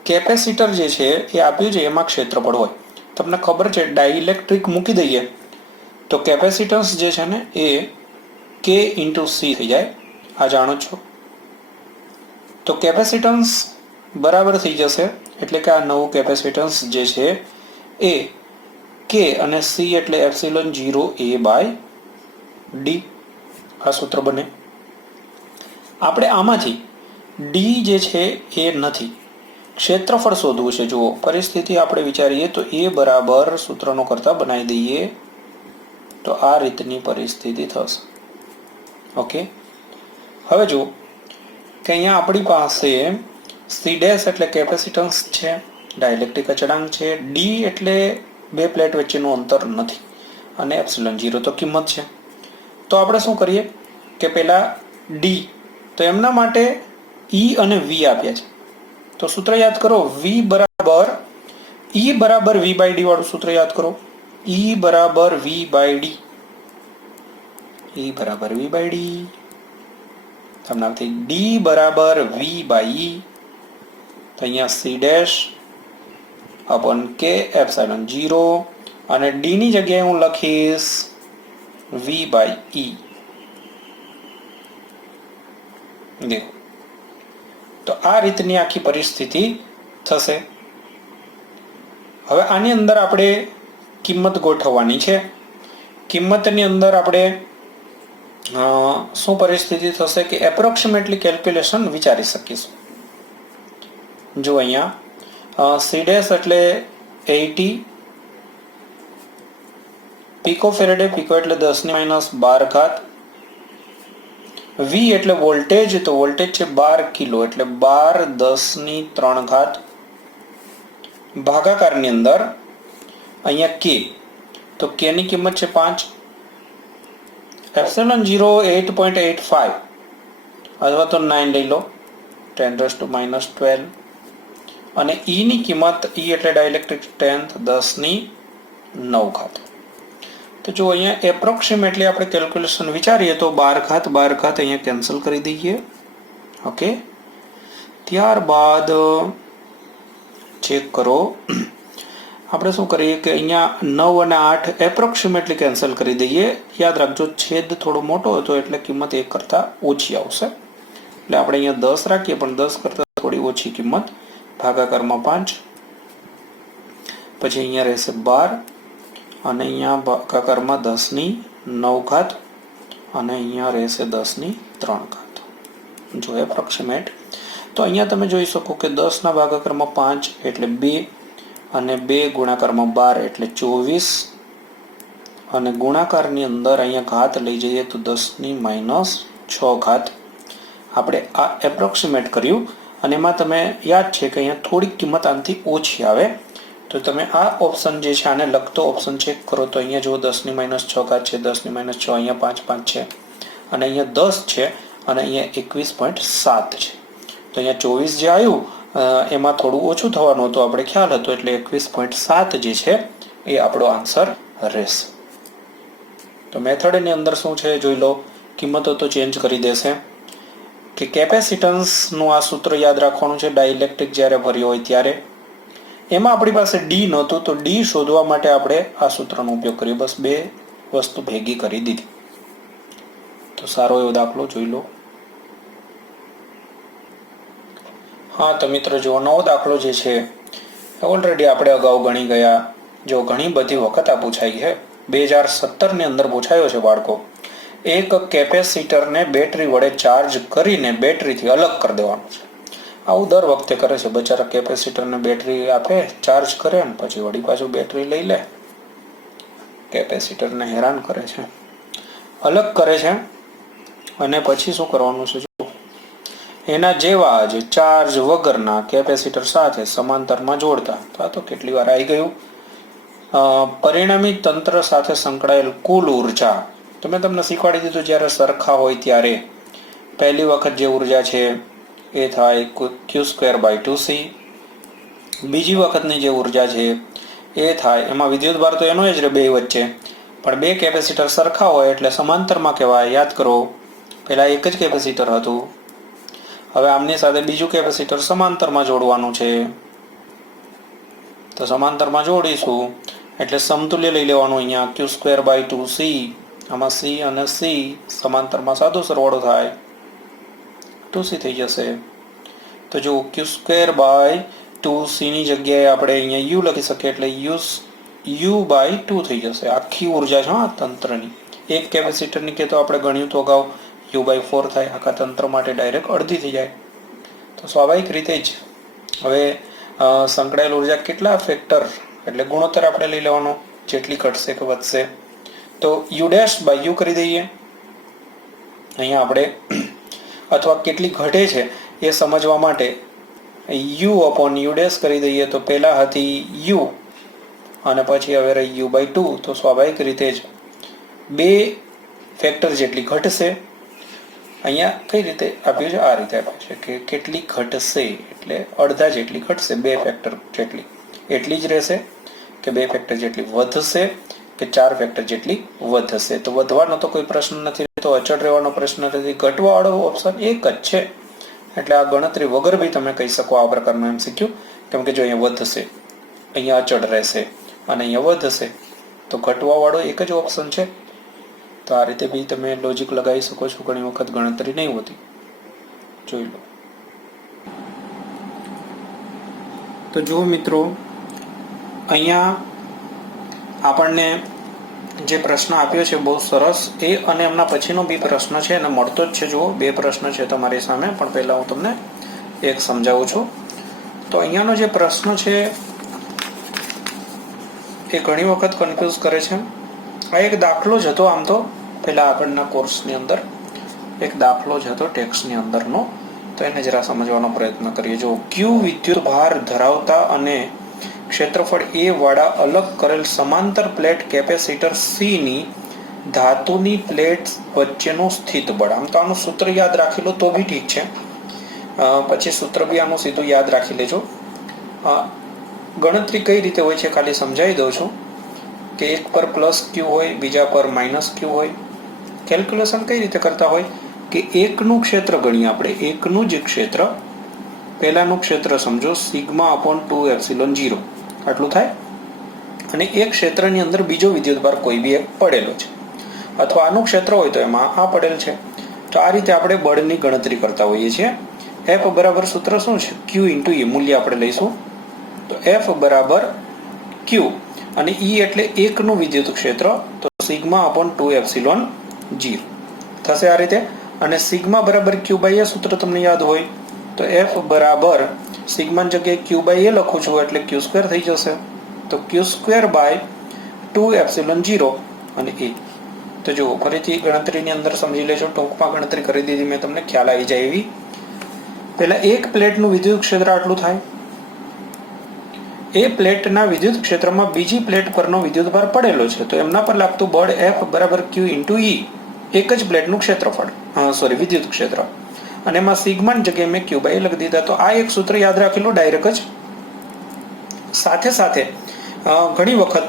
કેપેસિટર જે છે એ આપ્યું છે, એમાં ક્ષેત્રફળ હોય. તમને ખબર છે ડાઇલેક્ટ્રિક મૂકી દઈએ તો કેપેસિટન્સ જે છે ને એ K × C થઈ જાય, આ જાણો છો. તો કેપેસિટન્સ બરાબર થઈ જશે, એટલે કે આ નવું કેપેસિટન્સ જે છે એ K અને C એટલે ε0A/d. આ સૂત્ર બને. આપણે આમાંથી D જે છે એ નથી, ક્ષેત્રફળ શોધવું છે. જુઓ પરિસ્થિતિ આપણે વિચારીએ તો A બરાબર સૂત્રનો કરતા બનાવી દઈએ તો આ રીતની પરિસ્થિતિ થશે. ઓકે. હવે જુઓ કે અહીંયા આપણી પાસે C' એટલે કેપેસિટન્સ છે, ડાઇલેક્ટ્રિક અચળાંક છે, D એટલે બે પ્લેટ વચ્ચેનું અંતર નથી, અને ε0 તો કિંમત છે. તો આપણે શું કરીએ કે પહેલા D, તો એમના માટે E અને V આપ્યા છે. તો સૂત્ર યાદ કરો, E બરાબર V/d વાળું સૂત્ર યાદ કરો. E બરાબર V/d, E બરાબર V/d. તમને આપતી D બરાબર V/E. તો અહીંયા C' / K ε0, અને D ની જગ્યાએ હું લખીશ V/E। દેખો, તો આ રીતની આખી પરિસ્થિતિ થશે। હવે આની અંદર આપણે કિંમત ગોઠવવાની છે। કિંમતની અંદર આપણે શું પરિસ્થિતિ થશે કે એપ્રોક્સિમેટલી કેલ્ક્યુલેશન વિચારી શકીશું। જો અહીંયા C' એટલે 80 પીકોફેરેડે, પીકો એટલે 10⁻12 ઘાત, V એટલે વોલ્ટેજ, તો વોલ્ટેજ છે 12 કિલો એટલે 12 10⁻³ ઘાત, ભાગાકારની અંદર અહીંયા K, તો K ની કિંમત છે 5, ε0 8.85 અથવા તો 9 લઈ લો, 10⁻⁻12, અને E ની કિંમત, E એટલે ડાઇલેક્ટ્રિક સ્ટ્રેન્થ 10⁹ ઘાત। તો જો અહીંયા એપ્રોક્સિમેટલી આપણે કેલ્ક્યુલેશન વિચારીએ તો 12 ઘાત અહીંયા કેન્સલ કરી દઈએ। ઓકે, ત્યારબાદ ચેક કરો, આપણે શું કરીએ કે અહીંયા 9 અને 8 એપ્રોક્સિમેટલી કેન્સલ કરી દઈએ। યાદ રાખજો છેદ થોડો મોટો હતો એટલે કિંમત 1 કરતાં ઓછી આવશે, એટલે આપણે અહીંયા 10 રાખીએ પણ 10 કરતાં થોડી ઓછી કિંમત, ભાગાકારમાં 5, પછી અહીંયા રહેશે 12 અને અહીંયા ભાગાકારમાં 10⁹ ઘાત અને અહીંયા રહેશે 10⁻³ ઘાત। જો એપ્રોક્સિમેટ, તો અહીંયા તમે જોઈ શકો કે 10 ના ભાગાકારમાં 5 એટલે 2 અને 2 ગુણાકારમાં 12 એટલે 24 અને ગુણાકારની અંદર અહીંયા ઘાત લઈ જઈએ તો 10⁻⁶ ઘાત। આપણે આ એપ્રોક્સિમેટ કર્યું અને એમાં તમે યાદ છે કે અહીંયા થોડીક કિંમત આનાથી ઓછી આવે, તો તમે આ ઓપ્શન જે છે આને લગતો ઓપ્શન ચેક કરો તો અહીંયા જો 10⁻⁶ ઘાત છે, 10⁻⁶, અહીંયા 5 5 છે અને અહીંયા 10 છે અને અહીંયા 21.7 છે, તો અહીંયા 24 જે આવ્યું એમાં થોડું ઓછું થવાનું હતું, આપણે ખ્યાલ હતો, એટલે 21.7 જે છે એ આપણો આન્સર રહેશે। તો મેથડની અંદર શું છે જોઈ લો, કિંમતો તો ચેન્જ કરી દેશે કે કેપેસિટન્સનું આ સૂત્ર યાદ રાખવાનું છે, ડાઇલેક્ટ્રિક જ્યારે ભર્યો હોય ત્યારે। એમાં આપણી પાસે ડી નહોતું, તો ડી શોધવા માટે આપણે આ સૂત્રનો ઉપયોગ કર્યો, બસ બે વસ્તુ ભેગી કરી દીધી। તો સારો એવો દાખલો જોઈ લો। હા તો મિત્રો જો નવો દાખલો જે છે ઓલરેડી આપણે અગાઉ ગણી ગયા, જો ઘણી બધી વખત આ પૂછાઈ છે, 2017ની અંદર પૂછાયો છે બાળકો। એક કેપેસિટરને બેટરી વડે ચાર્જ કરીને બેટરીથી અલગ કરી દેવાનું છે। આવું દર વખતે કરે છે બચારા, કેપેસિટરને બેટરી આપે, ચાર્જ કરે ને પછી વળી પાછું બેટરી લઈ લે, કેપેસિટરને હેરાન કરે છે, અલગ કરે છે અને પછી શું કરવાનું છે, એના જેવા જ ચાર્જ વગરના કેપેસિટર સાથે સમાંતરમાં જોડતા। તો આ તો કેટલી વાર આવી ગયું। પરિણામી તંત્ર સાથે સંકળાયેલ કુલ ઉર્જા, તો મેં તમને શીખવાડી દીધું જ્યારે સરખા હોય ત્યારે પહેલી વખત જે ઉર્જા છે એ થાય Q²/2C, બીજી વખતની જે ઉર્જા છે એ થાય, એમાં વિદ્યુતભાર તો એનો જ રહે બે વચ્ચે, પણ બે કેપેસિટર સરખા હોય એટલે સમાંતરમાં કહેવાય। યાદ કરો, પહેલા એક જ કેપેસિટર હતું, હવે આમની સાથે બીજું કેપેસિટર સમાંતરમાં જોડવાનું છે, તો સમાંતરમાં જોડીશું એટલે સમતુલ્ય લઈ લેવાનું। અહીંયા Q²/2C, આમાં C અને C સમાંતરમાં સાદો સરવાળો થાય, 2C થઈ જશે। તો જો Q²/2C ની જગ્યાએ આપણે અહીંયા U લખી શકીએ એટલે U/2 થઈ જશે। આખી ઉર્જા છે આ તંત્રની, એક કેપેસિટરની કે તો આપણે ગણ્યું તો અગાઉ U/4 થાય, આખા તંત્ર માટે ડાયરેક્ટ અડધી થઈ જાય। તો સ્વાભાવિક રીતે જ હવે સંકળાયેલ ઉર્જા કેટલા ફેક્ટર એટલે ગુણોત્તર આપણે લઈ લેવાનો, જેટલી ઘટશે કે વધશે, તો U'/U કરી દઈએ અહીંયા આપણે, અથવા કેટલી ઘટે છે એ સમજવા માટે U/U' કરી દઈએ। તો પહેલા હતી U અને પછી હવે રહી U/2, તો સ્વાભાવિક રીતે જ બે ફેક્ટર જેટલી ઘટશે। અહીંયા કઈ રીતે આપ્યું છે, આ રીતે આપ્યું છે કે કેટલી ઘટશે એટલે અડધા જેટલી ઘટશે, બે ફેક્ટર જેટલી એટલી જ રહેશે કે બે ફેક્ટર જેટલી વધશે કે 4 ફેક્ટર જેટલી વધશે। તો વધવાનો તો કોઈ પ્રશ્ન નથી રહેતો, અચળ રહેવાનો પ્રશ્ન નથી, ઘટવાવાળો ઓપ્શન એક જ છે, એટલે આ ગણતરી વગર બી તમે કહી શકો આ પ્રકારનું MCQ, કેમ કે જો અહીંયા વધશે, અહીંયા અચળ રહેશે અને અહીંયા વધશે, તો ઘટવાવાળો એક જ ઓપ્શન છે। તો આ રીતે બી તમે લોજિક લગાવી શકો છો. ઘણી વખત ગણતરી નહીં હોતી. જોઈ લો. તો જુઓ મિત્રો, અહીંયા આપણને જે પ્રશ્ન આપ્યો છે બહુ સરસ, એ અને એમના પછીનો બી પ્રશ્ન છે અને મળતો જ છે. જુઓ, 2 પ્રશ્ન છે તમારી સામે, પણ પહેલા હું તમને એક સમજાવું છું. તો અહીંયાનો જે પ્રશ્ન છે એ ઘણી વખત કન્ફ્યુઝ કરે છે. આ એક દાખલો જ હતો, આમ તો પહેલા આગળના કોર્સની અંદર એક દાખલો જ હતો ટેક્સની અંદરનો, તો એને જરા સમજવાનો પ્રયત્ન કરીએ. જો ક્યુ વિદ્યુત ભાર ધરાવતા અને ક્ષેત્રફળ એ વાળા અલગ કરેલ સમાંતર પ્લેટ કેપેસિટર સી ની ધાતુની પ્લેટ વચ્ચેનું સ્થિત બળ. આમ તો આનું સૂત્ર યાદ રાખી લો તો બી ઠીક છે, પછી સૂત્ર બી આનું સીધું યાદ રાખી લેજો. ગણતરી કઈ રીતે હોય છે ખાલી સમજાવી દઉં છું કે એક પર પ્લસ ક્યુ હોય, બીજા પર માઇનસ ક્યુ હોય. કેલ્ક્યુલેશન કઈ રીતે કરતા હોય કે એકનું ક્ષેત્ર ગણીએ આપણે, એકનું જ ક્ષેત્ર, પહેલાનું ક્ષેત્ર સમજો સિગ્મા અપોન 2 એપ્સિલોન 0 આટલું થાય, અને એક ક્ષેત્રની અંદર બીજો વિદ્યુતભાર કોઈ બી એક પડેલો છે, અથવા આનું ક્ષેત્ર હોય તો એમાં આ પડેલ છે. તો આ રીતે આપણે બળની ગણતરી કરતા હોઈએ છીએ. F બરાબર સૂત્ર શું છે? Q into E. મૂલ્ય આપણે લઈશું તો F બરાબર Q અને E એટલે એકનું વિદ્યુત ક્ષેત્ર, તો સિગ્મા અપોન 2 એપ્સિલોન 0 થશે આ રીતે. અને સિગ્મા બરાબર Q બાય A સૂત્ર તમને યાદ હોય તો F બરાબર સિગ્મા જગ્યાએ Q બાય A લખું છું એટલે Q સ્ક્વેર થઈ જશે, તો Q સ્ક્વેર બાય 2 એપ્સિલોન 0 અને A. તો જુઓ, ફરીથી ગણતરીની અંદર સમજી લેજો, ટૂંકમાં ગણતરી કરી દીધી મેં, તમને ખ્યાલ આવી જાય એવી. પહેલા એક પ્લેટનું વિદ્યુત ક્ષેત્ર આટલું થાય, એ પ્લેટના વિદ્યુત ક્ષેત્રમાં બીજી પ્લેટ પરનો વિદ્યુતભાર પડેલો છે, તો એમના પર લાગતું બળ F બરાબર Q ઇન્ટુ E, એક જ પ્લેટનું ક્ષેત્રફળ, વિદ્યુત ક્ષેત્ર, અને એમાં સિગ્માની જગ્યાએ મેં Q બાય લખી દીધા. તો આ એક સૂત્ર યાદ રાખી લો ડાયરેક્ટ જ. સાથે સાથે ઘણી વખત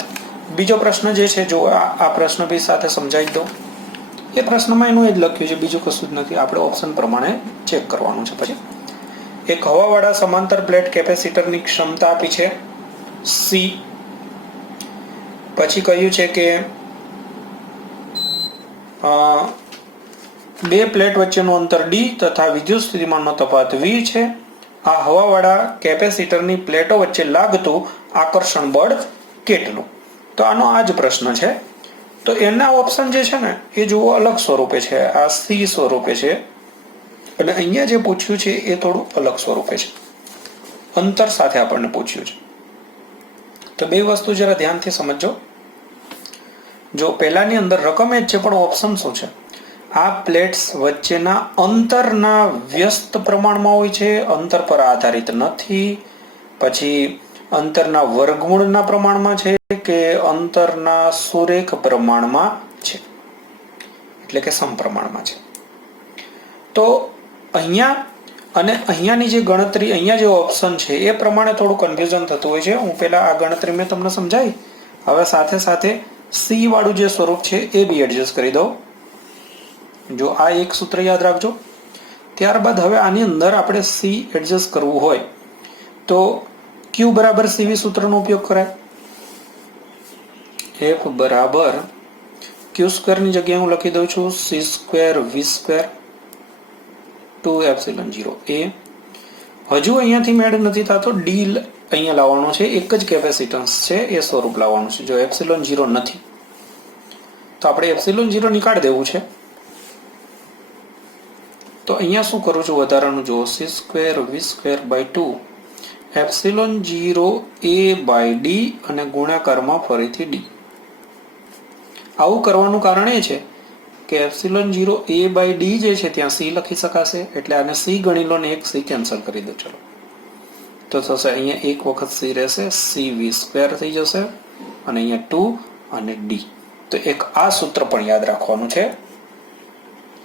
બીજો પ્રશ્ન જે છે, જો આ પ્રશ્ન બી સાથે સમજાવી દો. એ પ્રશ્નમાં એનું એ જ લખ્યું છે, બીજું કશું જ નથી. આપણે ઓપ્શન પ્રમાણે ચેક કરવાનું છે. પછી એક હવાવાળા સમાંતર પ્લેટ કેપેસિટરની ક્ષમતા આપી છે C. પછી કહ્યું છે કે બે પ્લેટ વચ્ચેનું અંતર D તથા વિદ્યુત સ્થિતિમાનનો તફાવત V છે. આ હવાવાળા કેપેસિટરની પ્લેટો વચ્ચે લાગતું આકર્ષણ બળ કેટલું? તો આનો આ જ પ્રશ્ન છે. તો એના ઓપ્શન જે છે ને એ જુઓ અલગ સ્વરૂપે છે. આ C સ્વરૂપે છે અને અહીંયા જે પૂછ્યું છે એ થોડું અલગ સ્વરૂપે છે, અંતર સાથે આપણને પૂછ્યું છે. તો બે વસ્તુ જરા ધ્યાનથી સમજો. જો પહેલાની અંદર રકમ જ છે, પણ ઓપ્શન શું છે? આ પ્લેટ્સ વચ્ચેના અંતરના વ્યસ્ત પ્રમાણમાં હોય છે, અંતર પર આધારિત નથી. પછી અંતરના વર્ગમૂળના પ્રમાણમાં છે કે અંતરના સુરેખ પ્રમાણમાં છે, એટલે કે સમપ્રમાણમાં છે. તો અહીંયા અને અહીંયાની જે ગણતરી, અહીંયા જે ઓપ્શન છે એ પ્રમાણે થોડું કન્ફ્યુઝન થતું હોય છે. હું પહેલા આ ગણતરી મેં તમને સમજાવી, હવે સાથે સાથે C વાળું જે સ્વરૂપ છે એ બી એડજસ્ટ કરી દઉં. જો આ એક સૂત્ર યાદ રાખજો. ત્યારબાદ હવે આની અંદર આપણે C એડજસ્ટ કરવું હોય તો Q બરાબર CV સૂત્રનો ઉપયોગ કરાય. F બરાબર Q સ્ક્વેરની જગ્યાએ હું લખી દઉં છું C square V square 2 epsilon 0 A. હજુ અહીંયાથી મેળ નથી થતો, D અહીંયા લાવવાનો છે, એક જ કેપેસિટન્સ છે એ સ્વરૂપ લાવવાનું છે. જો એપ્સિલોન 0 નથી તો આપણે એપ્સિલોન 0 નીકાળી દેવું છે. તો અહીંયા શું કરું છું વધારાનું, જો C square V square by 2 epsilon 0 A by D અને ગુણાકારમાં ફરીથી D. આવું કરવાનું કારણ એ છે કે એપ્સિલોન 0 A બાય D જે છે ત્યાં C લખી શકાશે, એટલે આને C ગણી લો ને એક C કેન્સલ કરી દો. ચલો, તો થશે અહીંયા એક વખત C રહેશે, CV સ્ક્વેર થઈ જશે, અને અહીંયા 2 અને D. તો એક આ સૂત્ર પણ યાદ રાખવાનું છે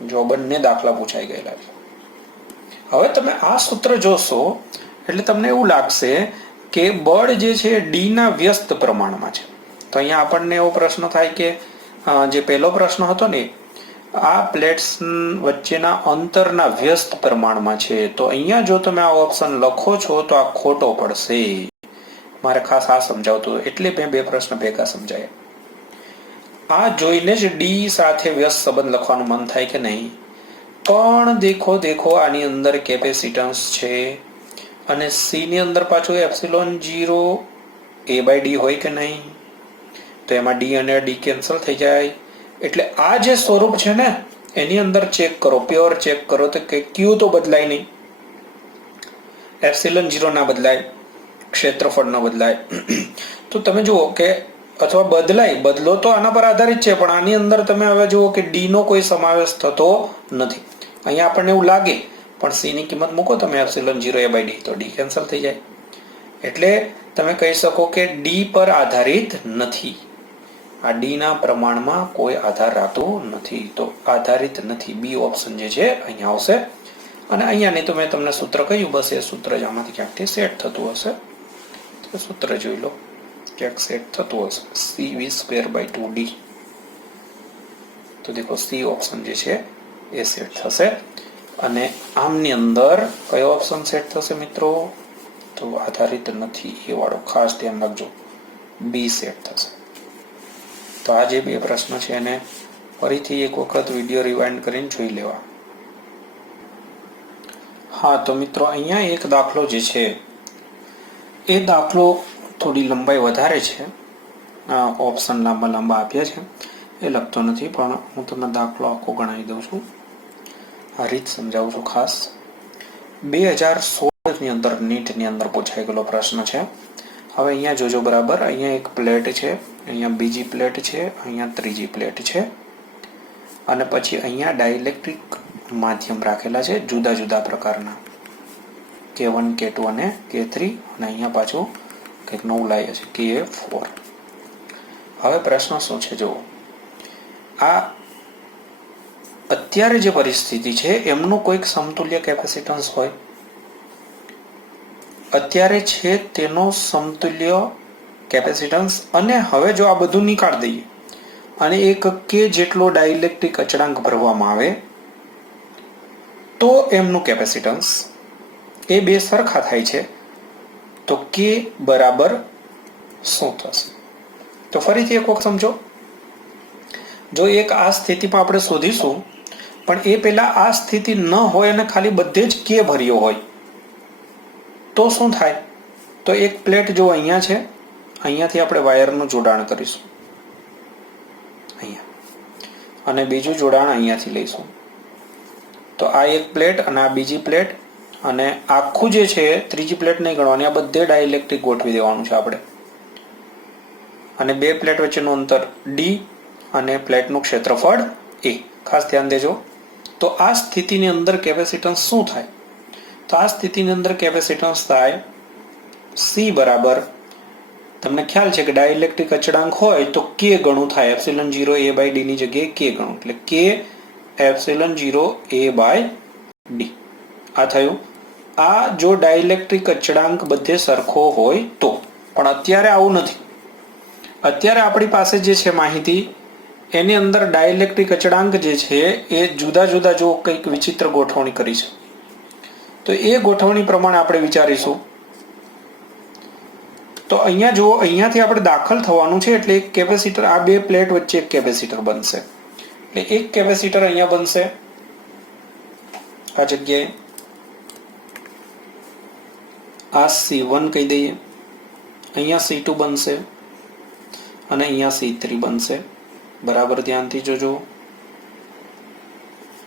જો બંને દાખલા પૂછાઈ ગયેલા છે. હવે તમે આ સૂત્ર જોશો એટલે તમને એવું લાગશે કે બળ જે છે D ના વ્યસ્ત પ્રમાણમાં છે. તો અહીંયા આપણને એવો પ્રશ્ન થાય કે જે પહેલો પ્રશ્ન હતો ને, આ પ્લેટ્સ વચ્ચેના અંતરના વ્યસ્ત પ્રમાણમાં છે, તો અહીંયા જો તમે આ ઓપ્શન લખો છો તો આ ખોટો પડશે. મારે ખાસ આ સમજાવતું એટલે મેં બે પ્રશ્ન ભેગા સમજાયા. આ જોઈને જ ડી સાથે વ્યસ્ત સંબંધ લખવાનું મન થાય કે નહીં, પણ દેખો આની અંદર કેપેસિટન્સ છે અને સી ની અંદર પાછું એપ્સિલોન 0 a/d હોય કે નહીં, તો એમાં ડી અને ડી કેન્સલ થઈ જાય. એટલે આ જે સ્વરૂપ છે ને એની અંદર ચેક કરો, પ્યોર ચેક કરો તો કે ક્યુ તો બદલાય નહીં, એપ્સિલોન 0 ના બદલાય, ક્ષેત્રફળ ન બદલાય. તો તમે જુઓ કે અથવા બદલો તો આના પર આધારિત છે, પણ આની અંદર તમે હવે જુઓ કે ડી નો કોઈ સમાવેશ થતો નથી. અહીંયા આપણને એવું લાગે, પણ સી ની કિંમત મૂકો તમે એપ્સિલોન 0 a/d તો ડી કેન્સલ થઈ જાય. એટલે તમે કહી શકો કે ડી પર આધારિત નથી, આ ડી ના પ્રમાણમાં કોઈ આધાર રાખતો નથી, તો આધારિત નથી. બી ઓપ્શન જે છે અહીંયા આવશે. અને અહીંયાની તો મેં તમને સૂત્ર કહ્યું, બસ એ સૂત્ર જ આમાંથી ક્યાંકથી સેટ થતું હશે, તો સૂત્ર જોઈ લો, ક્યાંક સેટ થતું હશે. cv²/2d, તો દેખો સી ઓપ્શન જે છે એ સેટ થશે. અને આમની અંદર કયો ઓપ્શન સેટ થશે મિત્રો? તો આધારિત નથી એ વાળો, ખાસ ધ્યાન રાખજો, બી સેટ થશે. તો આ જે બે પ્રશ્ન છે એને ફરીથી એક વખત વિડીયો રિવાઇન્ડ કરીને જોઈ લેવા. હા, તો મિત્રો અહીંયા એક દાખલો જે છે એ દાખલો થોડી લંબાઈ વધારે છે, ઓપ્શન લાંબા આપ્યા છે એ લખતો નથી, પણ હું તમને દાખલો આખો ગણાવી દઉં છું, આ રીત સમજાવું છું ખાસ. 2016 અંદર નીટની અંદર પૂછાઈ ગયેલો પ્રશ્ન છે. હવે અહીંયા જોજો બરાબર, અહીંયા એક પ્લેટ છે, અહીંયા બીજી પ્લેટ છે, અહીંયા ત્રીજી પ્લેટ છે, અને પછી અહીંયા ડાઇલેક્ટ્રિક માધ્યમ રાખેલા છે જુદા જુદા પ્રકારના, K1 K2 અને K3, અને અહીંયા પાછું કંઈક નવું લાવીએ છે Ka4. હવે પ્રશ્ન શું છે જુઓ, આ અત્યારે જે પરિસ્થિતિ છે એમનું કોઈક સમતુલ્ય કેપેસિટન્સ હોય, અત્યારે છે તેનો સમતુલ્ય કેપેસિટન્સ, અને હવે જો આ બધું નીકાળી દઈએ અને એક કે જેટલો ડાઇલેક્ટ્રિક અચળાંક ભરવામાં આવે તો એમનું કેપેસિટન્સ એ બે સરખા થાય છે, તો કે બરાબર શું થશે? તો ફરીથી એક વખત સમજો, જો એક આ સ્થિતિમાં આપણે શોધીશું, પણ એ પહેલા આ સ્થિતિ ન હોય અને ખાલી બધે જ કે ભર્યો હોય તો શું થાય? તો એક પ્લેટ જો અહીંયા છે, અહીંયાથી આપણે વાયરનું જોડાણ કરીશું અહીંયા, અને બીજું જોડાણ અહીંયાથી લઈશું. તો આ એક પ્લેટ અને આ બીજી પ્લેટ, અને આખું જે છે ત્રીજી પ્લેટ નહીં ગણવાની, આ બધે ડાઇલેક્ટ્રિક ગોઠવી દેવાનું છે આપણે. અને બે પ્લેટ વચ્ચેનું અંતર ડી અને પ્લેટનું ક્ષેત્રફળ એ, ખાસ ધ્યાન દેજો. તો આ સ્થિતિની અંદર કેપેસિટન્સ શું થાય? તો આ સ્થિતિની અંદર કેપેસિટન્સ થાય સી બરાબર, તમને ખ્યાલ છે કે ડાઇલેક્ટ્રિક અચળાંક હોય તો કે ગણું થાય, એપ્સિલોન 0 a/d ની જગ્યાએ કે ગણું, એટલે કે એપ્સિલોન 0 a/d. આ થયું. આ જો ડાઇલેક્ટ્રિક અચળાંક બધે સરખો હોય તો, પણ અત્યારે આવું નથી. અત્યારે આપણી પાસે જે છે માહિતી એની અંદર ડાઇલેક્ટ્રિક અચળાંક જે છે એ જુદા જુદા જો કંઈક વિચિત્ર ગોઠવણી કરી છે, તો એ ગોઠવણી પ્રમાણે આપણે વિચારીશું. તો અહીંયા જુઓ, અહીંયાથી આપણે દાખલ થવાનું છે, એટલે એક કેપેસિટર, આ બે પ્લેટ વચ્ચે એક કેપેસિટર બનશે, એટલે એક કેપેસિટર અહીંયા બનશે આ જગ્યાએ, આ C1 કહી દઈએ, અહીંયા C2 બનશે અને અહીંયા C3 બનશે. બરાબર ધ્યાનથી જોજો.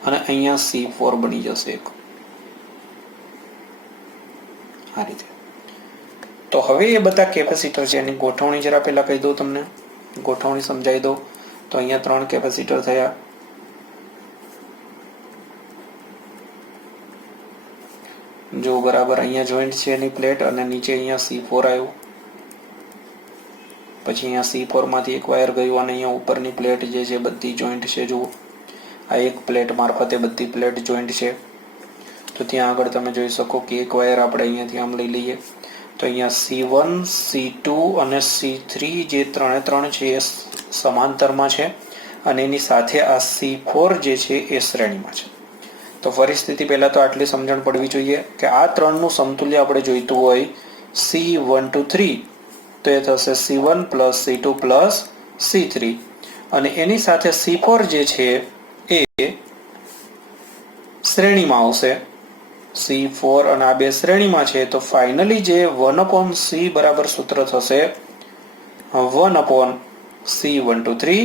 અને અહીંયા C4 બની જશે એક, આ રીતે. તો હવે એ બધા કેપેસિટર છે એની ગોઠવણી જરા પહેલા કહી દઉં તમને, ગોઠવણી સમજાવી દઉં. તો અહીંયા 3 કેપેસિટર થયા, જો બરાબર અહીંયા જોઈન્ટ છે એની પ્લેટ, અને નીચે અહીંયા C4 આવ્યું, પછી અહીંયા C4 માંથી એક વાયર ગયું, અને અહીંયા ઉપરની પ્લેટ જે છે બધી જોઈન્ટ છે. જુઓ, આ એક પ્લેટ મારફતે બધી પ્લેટ જોઈન્ટ છે. તો ત્યાં આગળ તમે જોઈ શકો કે એક વાયર આપણે અહીંયાથી આમ લઈ લઈએ, તો અહીંયા C1 C2 અને C3 જે 3 છે એ સમાંતરમાં છે, અને એની સાથે આ C4 જે છે એ શ્રેણીમાં છે. તો પરિસ્થિતિ પહેલા તો આટલી સમજણ પડવી જોઈએ કે આ ત્રણનું સમતુલ્ય આપણે જોઈતું હોય C1 to 3, તો એ થશે C1 + C2 + C3, અને એની સાથે C4 જે છે એ શ્રેણીમાં આવશે. C4 અને આ બે શ્રેણીમાં છે, તો ફાઇનલી જે 1/C બરાબર સૂત્ર થશે 1/C123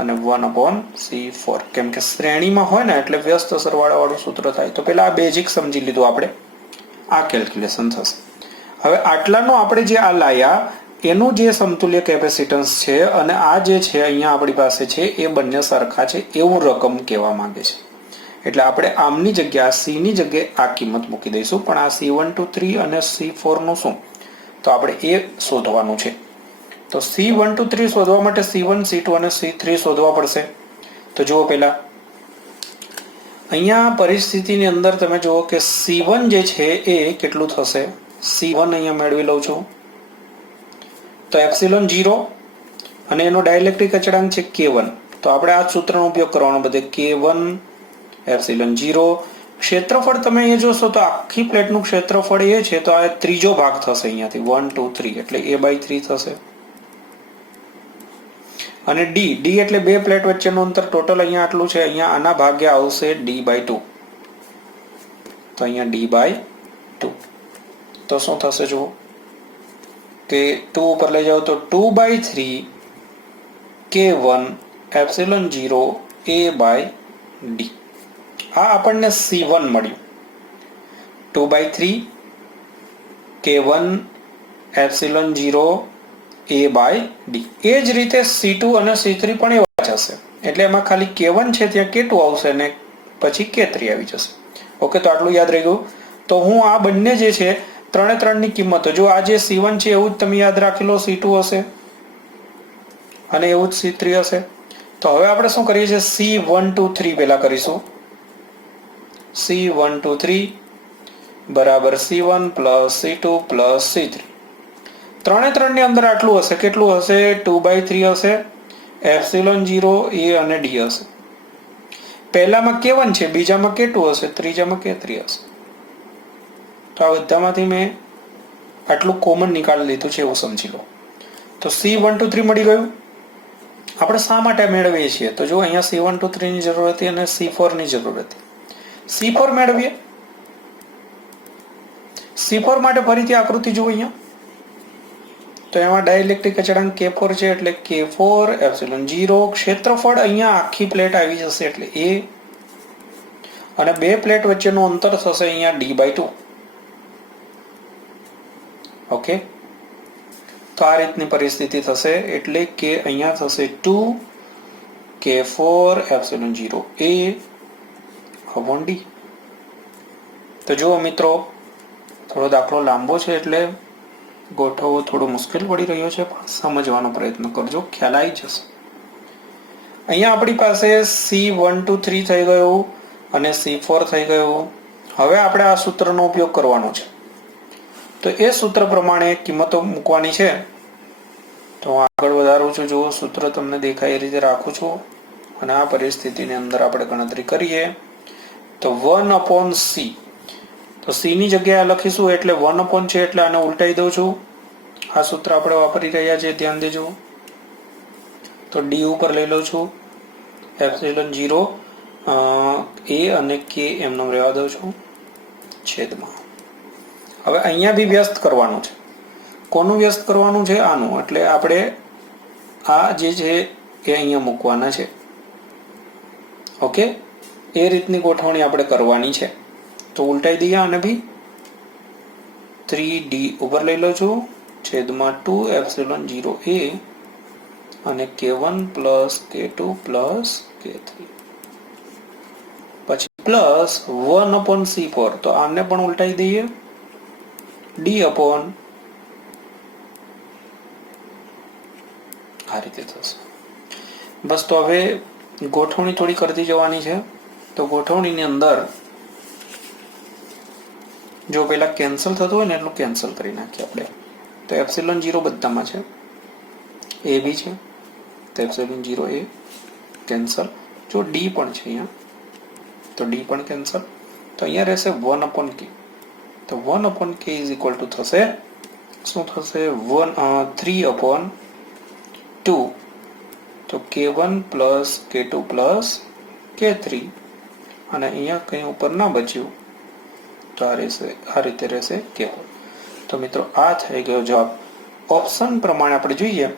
અને 1/C4. કેમ કે શ્રેણીમાં હોય ને એટલે વ્યસ્ત સરવાળા વાળું સૂત્ર થાય. તો પેલા આ બેઝિક સમજી લીધું આપણે, આ કેલ્ક્યુલેશન થશે. હવે આટલાનું આપણે જે આ લાયા એનું જે સમતુલ્ય કેપેસિટન્સ છે અને આ જે છે અહીંયા આપણી પાસે છે એ બંને સરખા છે એવું રકમ કહેવા માંગે છે. એટલે આપણે આમની જગ્યા C ની જગ્યાએ આ કિંમત મૂકી દઈશું. પણ આ C123 અને C4 નું શું, તો આપણે એ શોધવાનું છે. તો C123 શોધવા માટે C1, C2 અને C3 શોધવા પડશે. તો જુઓ પેલા અહીંયા પરિસ્થિતિની અંદર તમે જુઓ કે C1 જે છે એ કેટલું થશે. C1 અહીંયા મેળવી લઉં છું, તો એપ્સિલોન 0 અને એનો ડાઇલેક્ટ્રિક અચળાંક છે K1. તો આપણે આ સૂત્રનો ઉપયોગ કરવાનો બધે K1 એપ્સિલોન 0. ક્ષેત્રફળ તમે અહીંયા જોશો તો આખી પ્લેટનું ક્ષેત્રફળ એ છે, તો આ ત્રીજો ભાગ થશે અહીંયાથી 1, 2, 3 એટલે A/3 થશે. અને D એટલે બે પ્લેટ વચ્ચેનું અંતર ટોટલ અહીંયા આટલું છે. અહીંયા આના ભાગ્યા આવશે D/2. તો અહીંયા D/2 તો શું થશે જુઓ કે 2 ઉપર લઈ જાઓ તો 2/3 K1 એપ્સિલોન 0 A/D. આ આપણને C1 મળ્યું, 2/3 K1 એપ્સિલોન 0 A/D. એ જ રીતે C2 અને C3 પણ એવા જ હશે. એટલે એમાં ખાલી K1 છે ત્યાં K2 આવશે અને પછી K3 આવી જશે. ઓકે, તો આટલું યાદ રહી ગયું. તો હું આ બંને જે છે ત્રણે ત્રણની કિંમતો, જો આ જે C1 છે એવું જ તમે યાદ રાખી લો, C2 હશે અને એવું જ C3 હશે. તો હવે આપણે શું કરીએ છીએ, C123 પહેલા કરીશું. C123 બરાબર C1 plus C2 plus C3. ત્રણે ત્રણની અંદર આટલું હશે. કેટલું હશે? 2/3 હશે, એપ્સિલોન 0 A અને D હશે. પહેલામાં K1 છે, બીજામાં K2 હશે, ત્રીજામાં K3 હશે. તો આ બધામાંથી મેં આટલું કોમન નીકાળી લીધું છે એવું સમજી લો. તો C123 મળી ગયું. આપણે શા માટે મેળવીએ છીએ? તો જો અહીંયા C123 ની જરૂર હતી અને C4 ની જરૂર હતી. C4 મેળવીએ. C4 માટે ફરીથી આકૃતિ જુઓ અહીંયા. તો એમાં ડાઇલેક્ટ્રિક અચળાંક K4 છે એટલે K4 એપ્સિલોન 0. ક્ષેત્રફળ અહીંયા આખી પ્લેટ આવી જશે એટલે A અને બે પ્લેટ વચ્ચેનું અંતર થશે અહીંયા D/2. ઓકે, તો આ રીતની પરિસ્થિતિ થશે. એટલે કે અહીંયા થશે 2 K4 એપ્સિલોન 0 A/D. તો જુઓ મિત્રો, થોડો દાખલો લાંબો છે એટલે ગોઠવવો થોડો મુશ્કેલ પડી રહ્યો છે, પણ સમજવાનો પ્રયત્ન કરજો, ખ્યાલ આવી જશે. અહીંયા આપણી પાસે C123 થઈ ગયું અને C4 થઈ ગયું. હવે આપણે આ સૂત્રનો ઉપયોગ કરવાનો છે. તો એ સૂત્ર પ્રમાણે કિંમતો મૂકવાની છે. તો હું આગળ વધારું છું. જુઓ, સૂત્ર તમને દેખાય એ રીતે રાખું છું અને આ પરિસ્થિતિની અંદર આપણે ગણતરી કરીએ તો 1/C. તો C ની જગ્યાએ લખીશું એટલે 1/ છે એટલે આને ઉલટાઈ દઉં છું. આ સૂત્ર આપણે વાપરી રહ્યા છીએ, ધ્યાન દેજો. તો D ઉપર લઈ લઉં છું, એપ્સિલોન 0 A અને K એમનો રહેવા દઉં છું છેદમાં. હવે અહીંયા બી વ્યસ્ત કરવાનું છે. કોનું વ્યસ્ત કરવાનું છે? આનું. એટલે આપણે આ જે છે એ અહીંયા મૂકવાના છે. ઓકે, એ રીતની ગોઠવણી આપણે કરવાની છે. તો ઉલટાઈ દઈએ આને બી. 3D ઉપર લઈ લઉં છું છેદમાં 2 એપ્સિલોન 0 A અને K1 plus K2 plus K3 પછી પ્લસ 1/C4. તો આને પણ ઉલટાઈ દઈએ, D અપોન આ રીતે થશે. બસ. તો હવે ગોઠવણી થોડી કરતી જવાની છે. તો ગોઠવણીની અંદર જો પેલા કેન્સલ થતું હોય ને એટલું કેન્સલ કરી નાખીએ આપણે. તો એપ્સિલોન 0 બધામાં છે, A બી છે, તો એપ્સિલોન 0 A કેન્સલ. જો D પણ છે અહીંયા, તો D પણ કેન્સલ. તો અહીંયા રહેશે 1/K. તો 1/K ઇઝ ઇક્વલ ટુ થશે શું થશે? 3/2. તો તો K1 plus K2 plus K3 અને અહીંયા કંઈ ઉપર ના બચ્યું તો આ રીતે રહેશે K4. તો મિત્રો આ થઈ ગયો જવાબ. ઓપ્શન પ્રમાણે આપણે જોઈએ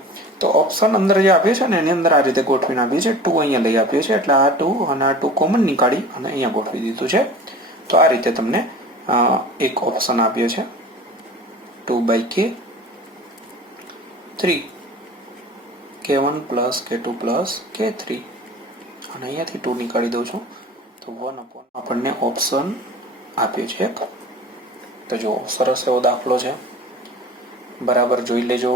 તો ઓપ્શન અંદર જે આપ્યું છે ને એની અંદર આ રીતે ગોઠવીને આપ્યું છે. 2 અહીંયા લઈ આપ્યું છે એટલે આ 2 અને આ 2 કોમન નીકાળી અને અહીંયા ગોઠવી દીધું છે. તો આ રીતે તમને એક ઓપ્શન આપ્યો છે 2/K3 K1 plus K2 plus K3 અને અહીંયાથી 2 નીકાળી દઉં છું તો 1/, આપણને ઓપ્શન આપ્યું છે એક. તો જો સરસ એવો દાખલો છે, બરાબર જોઈ લેજો.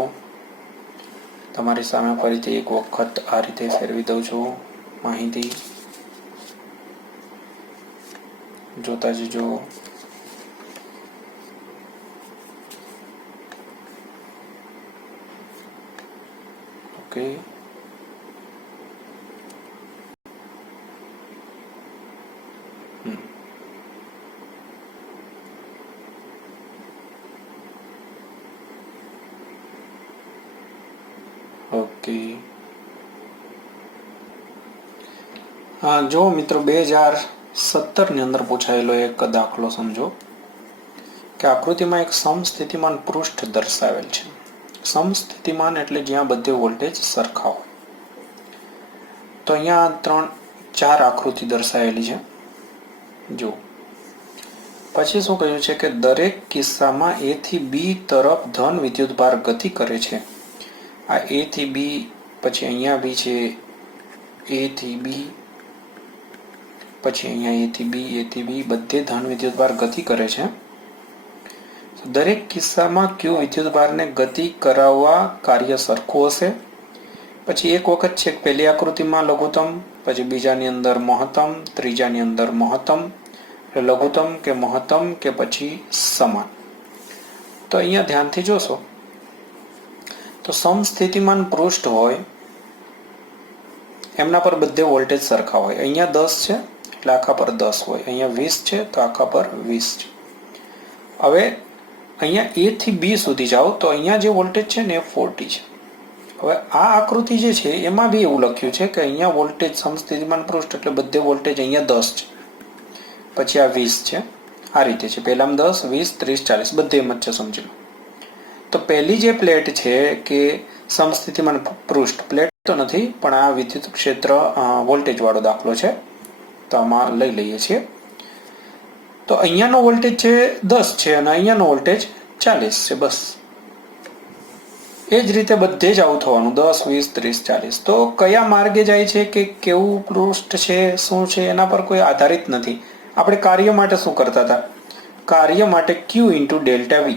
તમારી સામે ફરીથી એક વખત આ રીતે ફેરવી દઉં છું માહિતી, જોતા જજો. Okay, okay. હા, જો મિત્રો 2017 ની અંદર પૂછાયેલો એક દાખલો સમજો કે આકૃતિમાં એક સમસ્થિતિમાન પૃષ્ઠ દર્શાવેલ છે. સમસ્થિતિમાન એટલે જ્યાં બધે વોલ્ટેજ સરખા હોય. તો અહીંયા 4 આકૃતિ દર્શાવેલી છે. જો પછી શું કહ્યું છે કે દરેક કિસ્સામાં A થી B તરફ ધન વિદ્યુતભાર ગતિ કરે છે. આ A થી B, પછી અહીંયા B છે, A થી B, પછી અહીંયા A થી B, A થી B, બધે ધન વિદ્યુતભાર ગતિ કરે છે. દરેક કિસ્સામાં Q વિદ્યુતભારને ગતિ કરાવવા કાર્ય સરખું હશે. પછી એક વખત છે પહેલી આકૃતિમાં લઘુત્તમ, પછી બીજાની અંદર મહત્તમ, ત્રીજાની અંદર મહત્તમ, લઘુત્તમ કે મહત્તમ કે પછી સમાન. તો અહીંયા ધ્યાનથી જોશો તો સમસ્થિતિમાન પૃષ્ઠ હોય એમના પર બધે વોલ્ટેજ સરખા હોય. અહીંયા 10 છે એટલે આખા પર 10 હોય, અહીંયા 20 છે તો આખા પર 20 છે. હવે અહીંયા A થી B સુધી જાઓ તો અહીંયા જે વોલ્ટેજ છે ને એ 40 છે. હવે આ આકૃતિ જે છે એમાં બી એવું લખ્યું છે કે અહીંયા વોલ્ટેજ સમસ્થિતિમાન પૃષ્ઠ એટલે બધે વોલ્ટેજ અહીંયા 10 છે, પછી આ 20 છે. આ રીતે છે, પહેલામાં 10, 20, 30, 40 બધે એમ જ છે, સમજી લો. તો પહેલી જે પ્લેટ છે કે સમસ્થિતિમાન પૃષ્ઠ, પ્લેટ તો નથી પણ આ વિદ્યુત ક્ષેત્ર વોલ્ટેજ વાળો દાખલો છે તો આમાં લઈ લઈએ છીએ. તો અહીંયાનો વોલ્ટેજ છે 10 છે અને અહીંયાનો વોલ્ટેજ 40 છે. બસ એ જ રીતે બધે જ આવું થવાનું, 10, 20, 30, 40. તો કયા માર્ગે જાય છે કે કેવું પૃષ્ઠ છે શું છે એના પર કોઈ આધારિત નથી. આપણે કાર્ય માટે શું કરતા હતા, કાર્ય માટે Q × ડેલ્ટા V.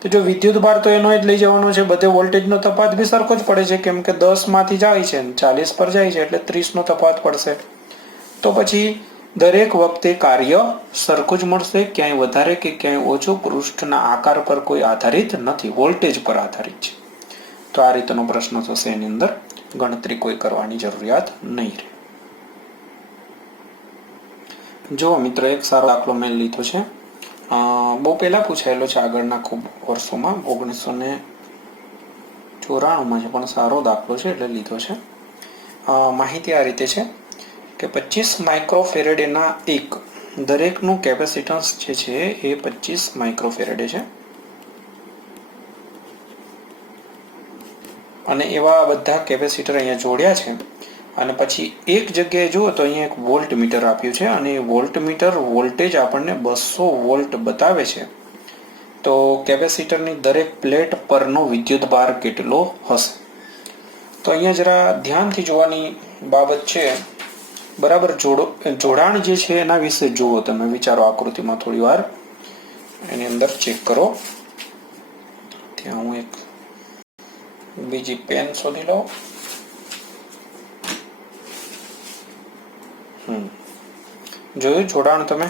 તો જો વિદ્યુત ભાર તો એનો જ લઈ જવાનો છે, બધે વોલ્ટેજનો તફાવત બી સરખો જ પડે છે કેમ કે 10 માંથી જાય છે 40 પર જાય છે એટલે 30 નો તફાવત પડશે. તો પછી દરેક વખતે કાર્ય સરખું જ મળશે, ક્યાંય વધારે કે ક્યાંય ઓછું. પૃષ્ઠના આકાર પર કોઈ આધારિત નથી, વોલ્ટેજ પર આધારિત છે. તો આ રીતનો પ્રશ્ન થશે, એની અંદર ગણતરી કોઈ કરવાની જરૂરિયાત નહીં રહે. જો મિત્રો એક સારો દાખલો મેં લીધો છે, બહુ પહેલા પૂછાયેલો છે, આગળના ખૂબ વર્ષોમાં, 1994માં છે, પણ સારો દાખલો છે એટલે લીધો છે. માહિતી આ રીતે છે કે 25 માઇક્રોફેરેડેના એક દરેકનું કેપેસિટન્સ જે છે એ 25 માઇક્રોફેરેડે છે. અને એવા બધા કેપેસિટર અહીંયા જોડ્યા છે. અને પછી એક જગ્યાએ જુઓ તો અહીંયા એક વોલ્ટ મીટર આપ્યું છે અને એ વોલ્ટ મીટર વોલ્ટેજ આપણને 200 વોલ્ટ બતાવે છે. તો કેપેસિટરની દરેક પ્લેટ પરનો વિદ્યુત ભાર કેટલો હશે? તો અહીંયા જરા ધ્યાનથી જોવાની બાબત છે, બરાબર. જોડાણ જે છે એના વિશે જુઓ, તમે વિચારો આકૃતિમાં થોડી વાર, એની અંદર ચેક કરો. ત્યાં હું એક બીજી પેન શોધી લઉં. જોયું જોડાણ? તમે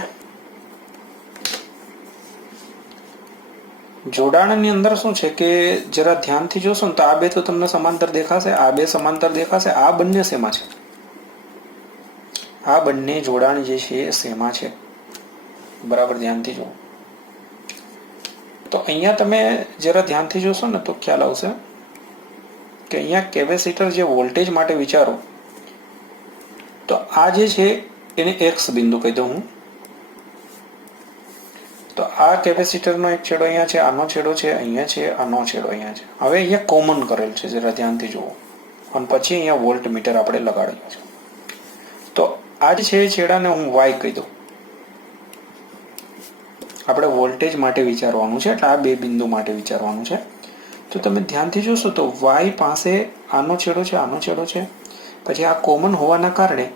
જોડાણની અંદર શું છે કે જરા ધ્યાનથી જોશો ને તો આ બે તો તમને સમાંતર દેખાશે, આ બે સમાંતર દેખાશે. આ બંને શેમાં છે? આ બંને જોડાણ જે છે એ શેમાં છે? બરાબર ધ્યાનથી જુઓ. તો અહીંયા તમે જરા ધ્યાનથી જોશો ને તો ખ્યાલ આવશે કે અહીંયા કેપેસિટર જે વોલ્ટેજ માટે વિચારો તો આ જે છે એને એક્સ બિંદુ કહી દઉં હું. તો આ કેપેસિટરનો એક છેડો અહીંયા છે, આનો છેડો છે અહીંયા છે, આનો છેડો અહીંયા છે. હવે અહીંયા કોમન કરેલ છે, જરા ધ્યાનથી જુઓ. અને પછી અહીંયા વોલ્ટ મીટર આપણે લગાડ્યું છે. તો આ જે છે છેડાને હું વાય કહી દઉં. આપણે વોલ્ટેજ માટે વિચારવાનું છે એટલે આ બે બિંદુ માટે વિચારવાનું છે. તો તમે ધ્યાનથી જોશો તો વાય પાસે આનો છેડો છે, આનો છેડો છે, પછી આ કોમન હોવાના કારણે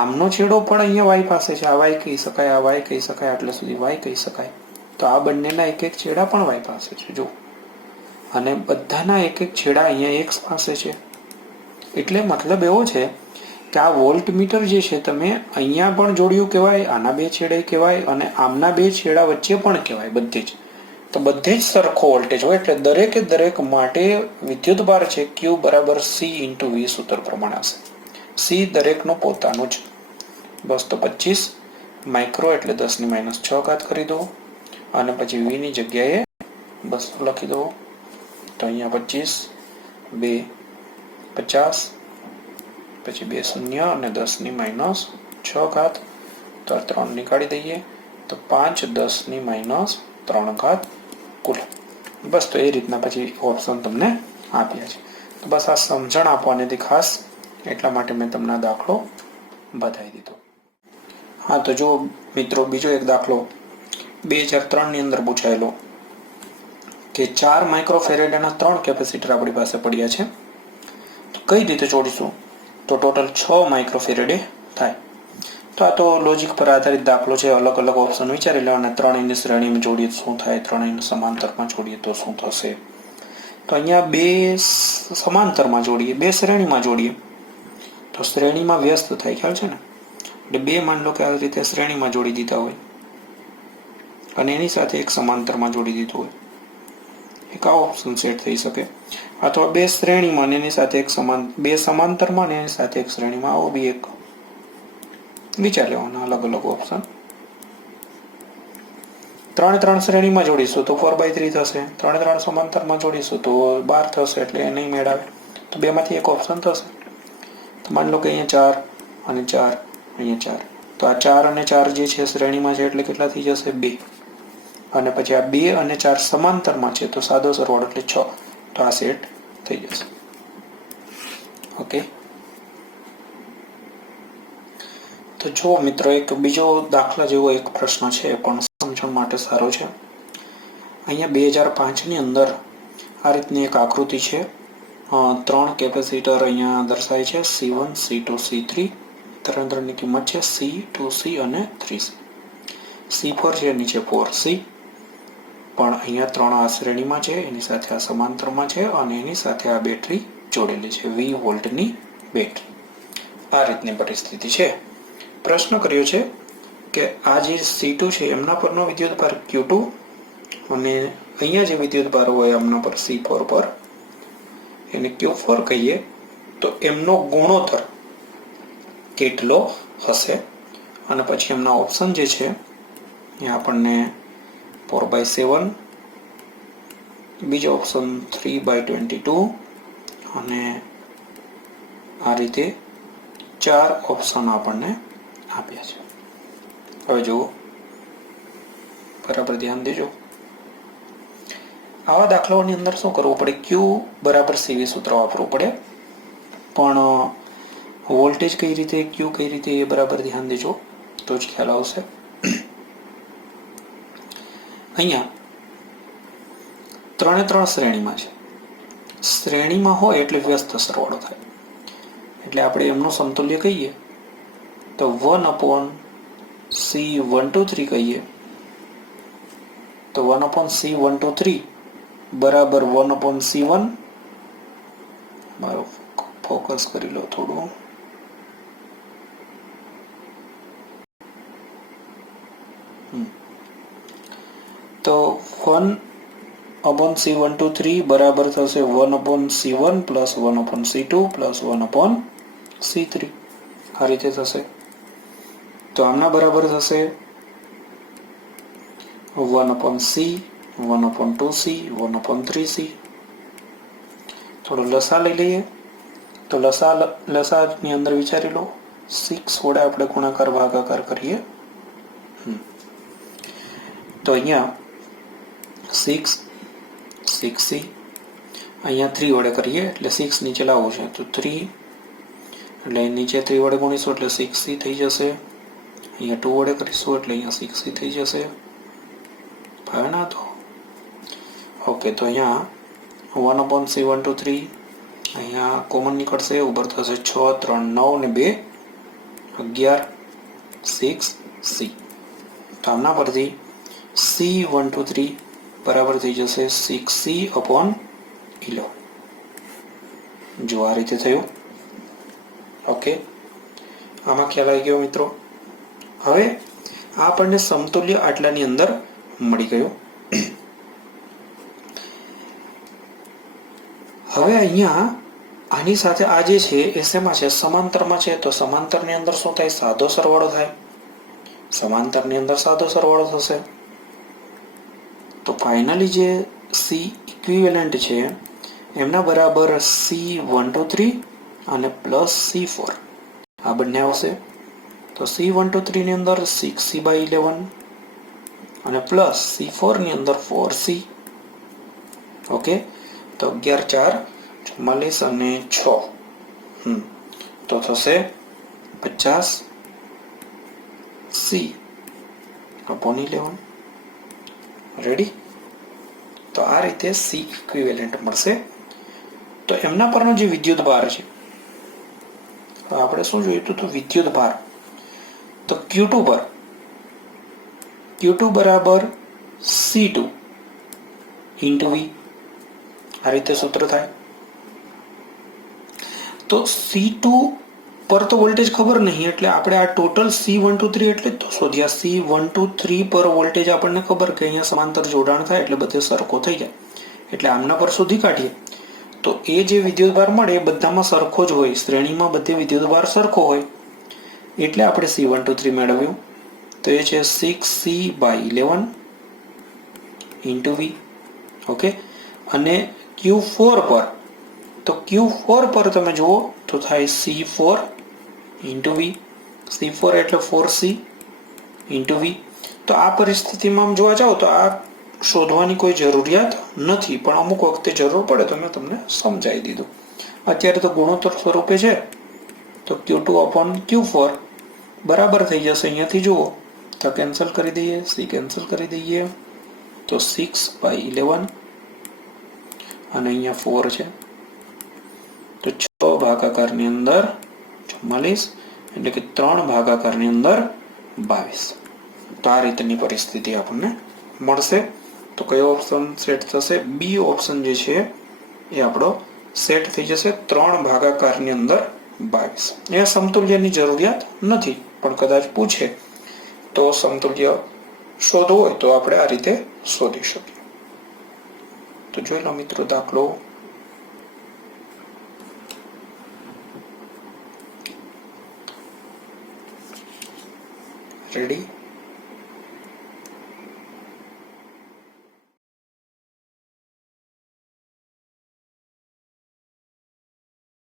આમનો છેડો પણ અહીંયા વાય પાસે છે. આ વાય કહી શકાય, આ વાય કહી શકાય, આટલે સુધી વાય કહી શકાય. તો આ બંનેના એક એક છેડા પણ વાય પાસે છે જો, અને બધાના એક એક છેડા અહીંયા એક્સ પાસે છે. એટલે મતલબ એવો છે કે આ વોલ્ટ મીટર જે છે તમે અહીંયા પણ જોડ્યું કહેવાય, આના બે છેડે કહેવાય અને આમના બે છેડા વચ્ચે પણ કહેવાય, બધે જ. તો બધે જ સરખો વોલ્ટેજ હોય એટલે દરેકે દરેક માટે વિદ્યુતભાર છે Q બરાબર C × V સૂત્ર પ્રમાણે હશે. C દરેકનો પોતાનો જ. બસ તો 25 માઇક્રો એટલે 10⁻⁶ કરી દો અને પછી V ની જગ્યાએ બસ લખી દો. તો અહીંયા 25 2 50 પછી 2 શૂન્ય અને 10⁻⁶. તો 3 નીકાળી દઈએ તો 5 10⁻³ કુલ. બસ તો એ રીતના પછી ઓપ્શન તમને આપ્યા છે. તો બસ આ સમજણ આપવાની હતી ખાસ, એટલા માટે મેં તમને દાખલો બતાવી દીધો. હા તો જો મિત્રો, બીજો એક દાખલો 2003 ની અંદર પૂછાયેલો કે 4 માઇક્રોફેરેડના 3 કેપેસિટર આપણી પાસે પડ્યા છે. તો કઈ રીતે જોડીશું? તો ટોટલ 6 માઇક્રોફેરેડે થાય. તો આ તો લોજિક પર આધારિત દાખલો છે. અલગ અલગ ઓપ્શન વિચારી લેવાના. ત્રણેયની શ્રેણીમાં જોડીએ તો શું થાય, ત્રણેયને સમાંતરમાં જોડીએ તો શું થશે. તો અહીંયા બે સમાંતરમાં જોડીએ, બે શ્રેણીમાં જોડીએ તો શ્રેણીમાં વ્યસ્ત થાય, ખ્યાલ છે ને? એટલે બે માન લો કે આ રીતે શ્રેણીમાં જોડી દીધા હોય અને એની સાથે એક સમાંતરમાં જોડી દીધું હોય, એક આ ઓપ્શન સેટ થઈ શકે. અથવા બે શ્રેણીમાં એની સાથે એક બે સમાંતરમાં એની સાથે એક શ્રેણીમાં, આવો બી એક વિચાર લેવાના અલગ અલગ ઓપ્શન. 3 શ્રેણીમાં જોડીશું તો 4/3 થશે, 3 સમાંતરમાં જોડીશું તો 12 થશે, એટલે એ નહીં મેળવે. તો બેમાંથી એક ઓપ્શન થશે. તો માની લો કે અહીંયા 4 અને 4, અહીંયા 4. તો આ 4 અને 4 જે છે શ્રેણીમાં છે એટલે કેટલા થઈ જશે? 2. અને પછી આ 2 અને 4 સમાંતરમાં છે તો સાદો સરવાળો એટલે 6. તો આ સેટ થઈ જશે. ઓકે. તો જો મિત્રો, એક બીજો દાખલા જેવો એક પ્રશ્ન છે, પણ સમજણ માટે સારો છે. અહીંયા 2005 ની અંદર આ રીતની એક આકૃતિ છે. 3 કેપેસિટર અહીંયા દર્શાય છે, C1 C2 C3. ત્રણની કિંમત છે C 2C અને 3C. C4 છે, નીચે 4C. પણ અહીંયા 3 આ શ્રેણીમાં છે, એની સાથે આ સમાંતરમાં છે અને એની સાથે આ બેટરી જોડેલી છે, 20 વોલ્ટની બેટરી. આ રીતની પરિસ્થિતિ છે. પ્રશ્ન કર્યો છે કે આ જે C2 છે એમના પરનો વિદ્યુતભાર Q2 અને અહીંયા જે વિદ્યુતભાર હોય એમના પર C4 પર એને Q4 કહીએ તો એમનો ગુણોત્તર કેટલો હશે? અને પછી એમના ઓપ્શન જે છે એ આપણને 4/7, બીજો ઓપ્શન 3/22 અને આ રીતે 4 ઓપ્શન આપણને આપ્યા છે. હવે જુઓ, બરાબર ધ્યાન દેજો. આવા દાખલાઓની અંદર શું કરવું પડે? Q બરાબર CV સૂત્ર વાપરવું પડે, પણ વોલ્ટેજ કઈ રીતે, Q કઈ રીતે, એ બરાબર ધ્યાન દેજો તો જ ખ્યાલ આવશે. અહીંયા 3 શ્રેણીમાં છે. શ્રેણીમાં હોય એટલે વ્યસ્ત સરવાળો થાય, એટલે આપણે એમનું સમતુલ્ય કહીએ તો 1/C123 કહીએ તો 1/C123 બરાબર 1/C1. મારો ફોકસ કરી લો થોડું. તો 1/C123 બરાબર થશે 1/C1 plus 1/C2 plus 1/C3. આ રીતે થશે. તો આમના બરાબર થશે 1/C, 1/2C, 1/3C. થોડો લસા લઈ લઈએ. તો લસાની અંદર વિચારી લો 6 વડે આપણે ગુણાકાર ભાગાકાર કરીએ. તો અહીંયા 6 6c, અહીંયા 3 વડે કરીએ એટલે 6 નીચે લાવવું છે તો 3, એટલે નીચે 3 વડે ગુણીશું એટલે 6c થઈ જશે. અહીંયા 2 વડે કરીશું એટલે અહીંયા 6c થઈ જશે. ભાવે ના તો ઓકે. તો અહીંયા 1/c 1 2 3 અહીંયા કોમન નીકળશે, ઉપર થશે 6 3 9 ને 2 11 6c. તો આમના પરથી c 1 2 3 બરાબર થઈ જશે 6c/11. જો આ રીતે થયું. ઓકે, આમાં ખ્યાલ આવી ગયો મિત્રો. હવે આપણને સમતુલ્ય આટલાની અંદર મળી ગયું. હવે અહીંયા આની સાથે આ જે છે એ શેમાં છે? સમાંતરમાં છે. તો સમાંતરની અંદર શું થાય? સાદો સરવાળો થાય. સમાંતરની અંદર સાદો સરવાળો થશે. તો ફાઇનલી જે C ઇક્વિવેલન્ટ છે એમના બરાબર C1 2 3 અને પ્લસ C4 આ બંને આવશે. તો C1 2 3 ની અંદર 6c/11 અને પ્લસ C4 ની અંદર 4c. ઓકે, તો 11 4 44 અને 6 તો થશે 50c/11. રેડી? તો આ રીતે C ઇક્વિવેલન્ટ મળશે. તો એમના પરનો જે વિદ્યુત ભાર છે, આપણે શું જોયું હતું? તો વિદ્યુત ભાર તો Q2 પર Q2 બરાબર C2 ઇન્ટુ V. આ રીતે સૂત્ર થાય. તો C2 પર તો વોલ્ટેજ ખબર નહીં એટલે આપણે આ ટોટલ C1 2 3 એટલે તો શોધ્યા. C1 2 3 પર વોલ્ટેજ આપણને ખબર કે અહીંયા સમાંતર જોડાણ થાય એટલે બધે સરખો થઈ જાય એટલે આમના પર શોધી કાઢીએ. તો એ જે વિદ્યુતભાર મળે એ બધામાં સરખો જ હોય, શ્રેણીમાં બધે વિદ્યુતભાર સરખો હોય એટલે આપણે C1 2 3 મેળવ્યું. તો એ છે 6c/11 ઇન્ટુ V. ઓકે, અને Q4 પર તો Q4 પર તમે જુઓ તો થાય C4 ઇન્ટુ V. C4 એટલે 4c ઇન્ટુ V. તો આ પરિસ્થિતિમાં આમ જોવા જાઓ તો આ શોધવાની કોઈ જરૂરિયાત નથી, પણ અમુક વખતે જરૂર પડે તો મેં તમને સમજાવી દીધું. અત્યારે તો ગુણોત્તર સ્વરૂપે છે તો Q2/Q4 બરાબર થઈ જશે. અહીંયાથી જુઓ તો કેન્સલ કરી દઈએ, C કેન્સલ કરી દઈએ તો 6/11 અને અહીંયા 4 છે તો 6 ભાગાકારની અંદર 44 એટલે કે 3 ભાગાકારની અંદર 22. તો આ રીતની પરિસ્થિતિ આપણને મળશે. તો કયો ઓપ્શન સેટ થશે? બી ઓપ્શન જે છે એ આપણો સેટ થઈ જશે 3 ભાગાકારની અંદર 22. અહીંયા સમતુલ્યની જરૂરિયાત નથી, પણ કદાચ પૂછે તો સમતુલ્ય શોધવું હોય તો આપણે આ રીતે શોધી શકીએ. તો જોઈ લો મિત્રો દાખલો. રેડી?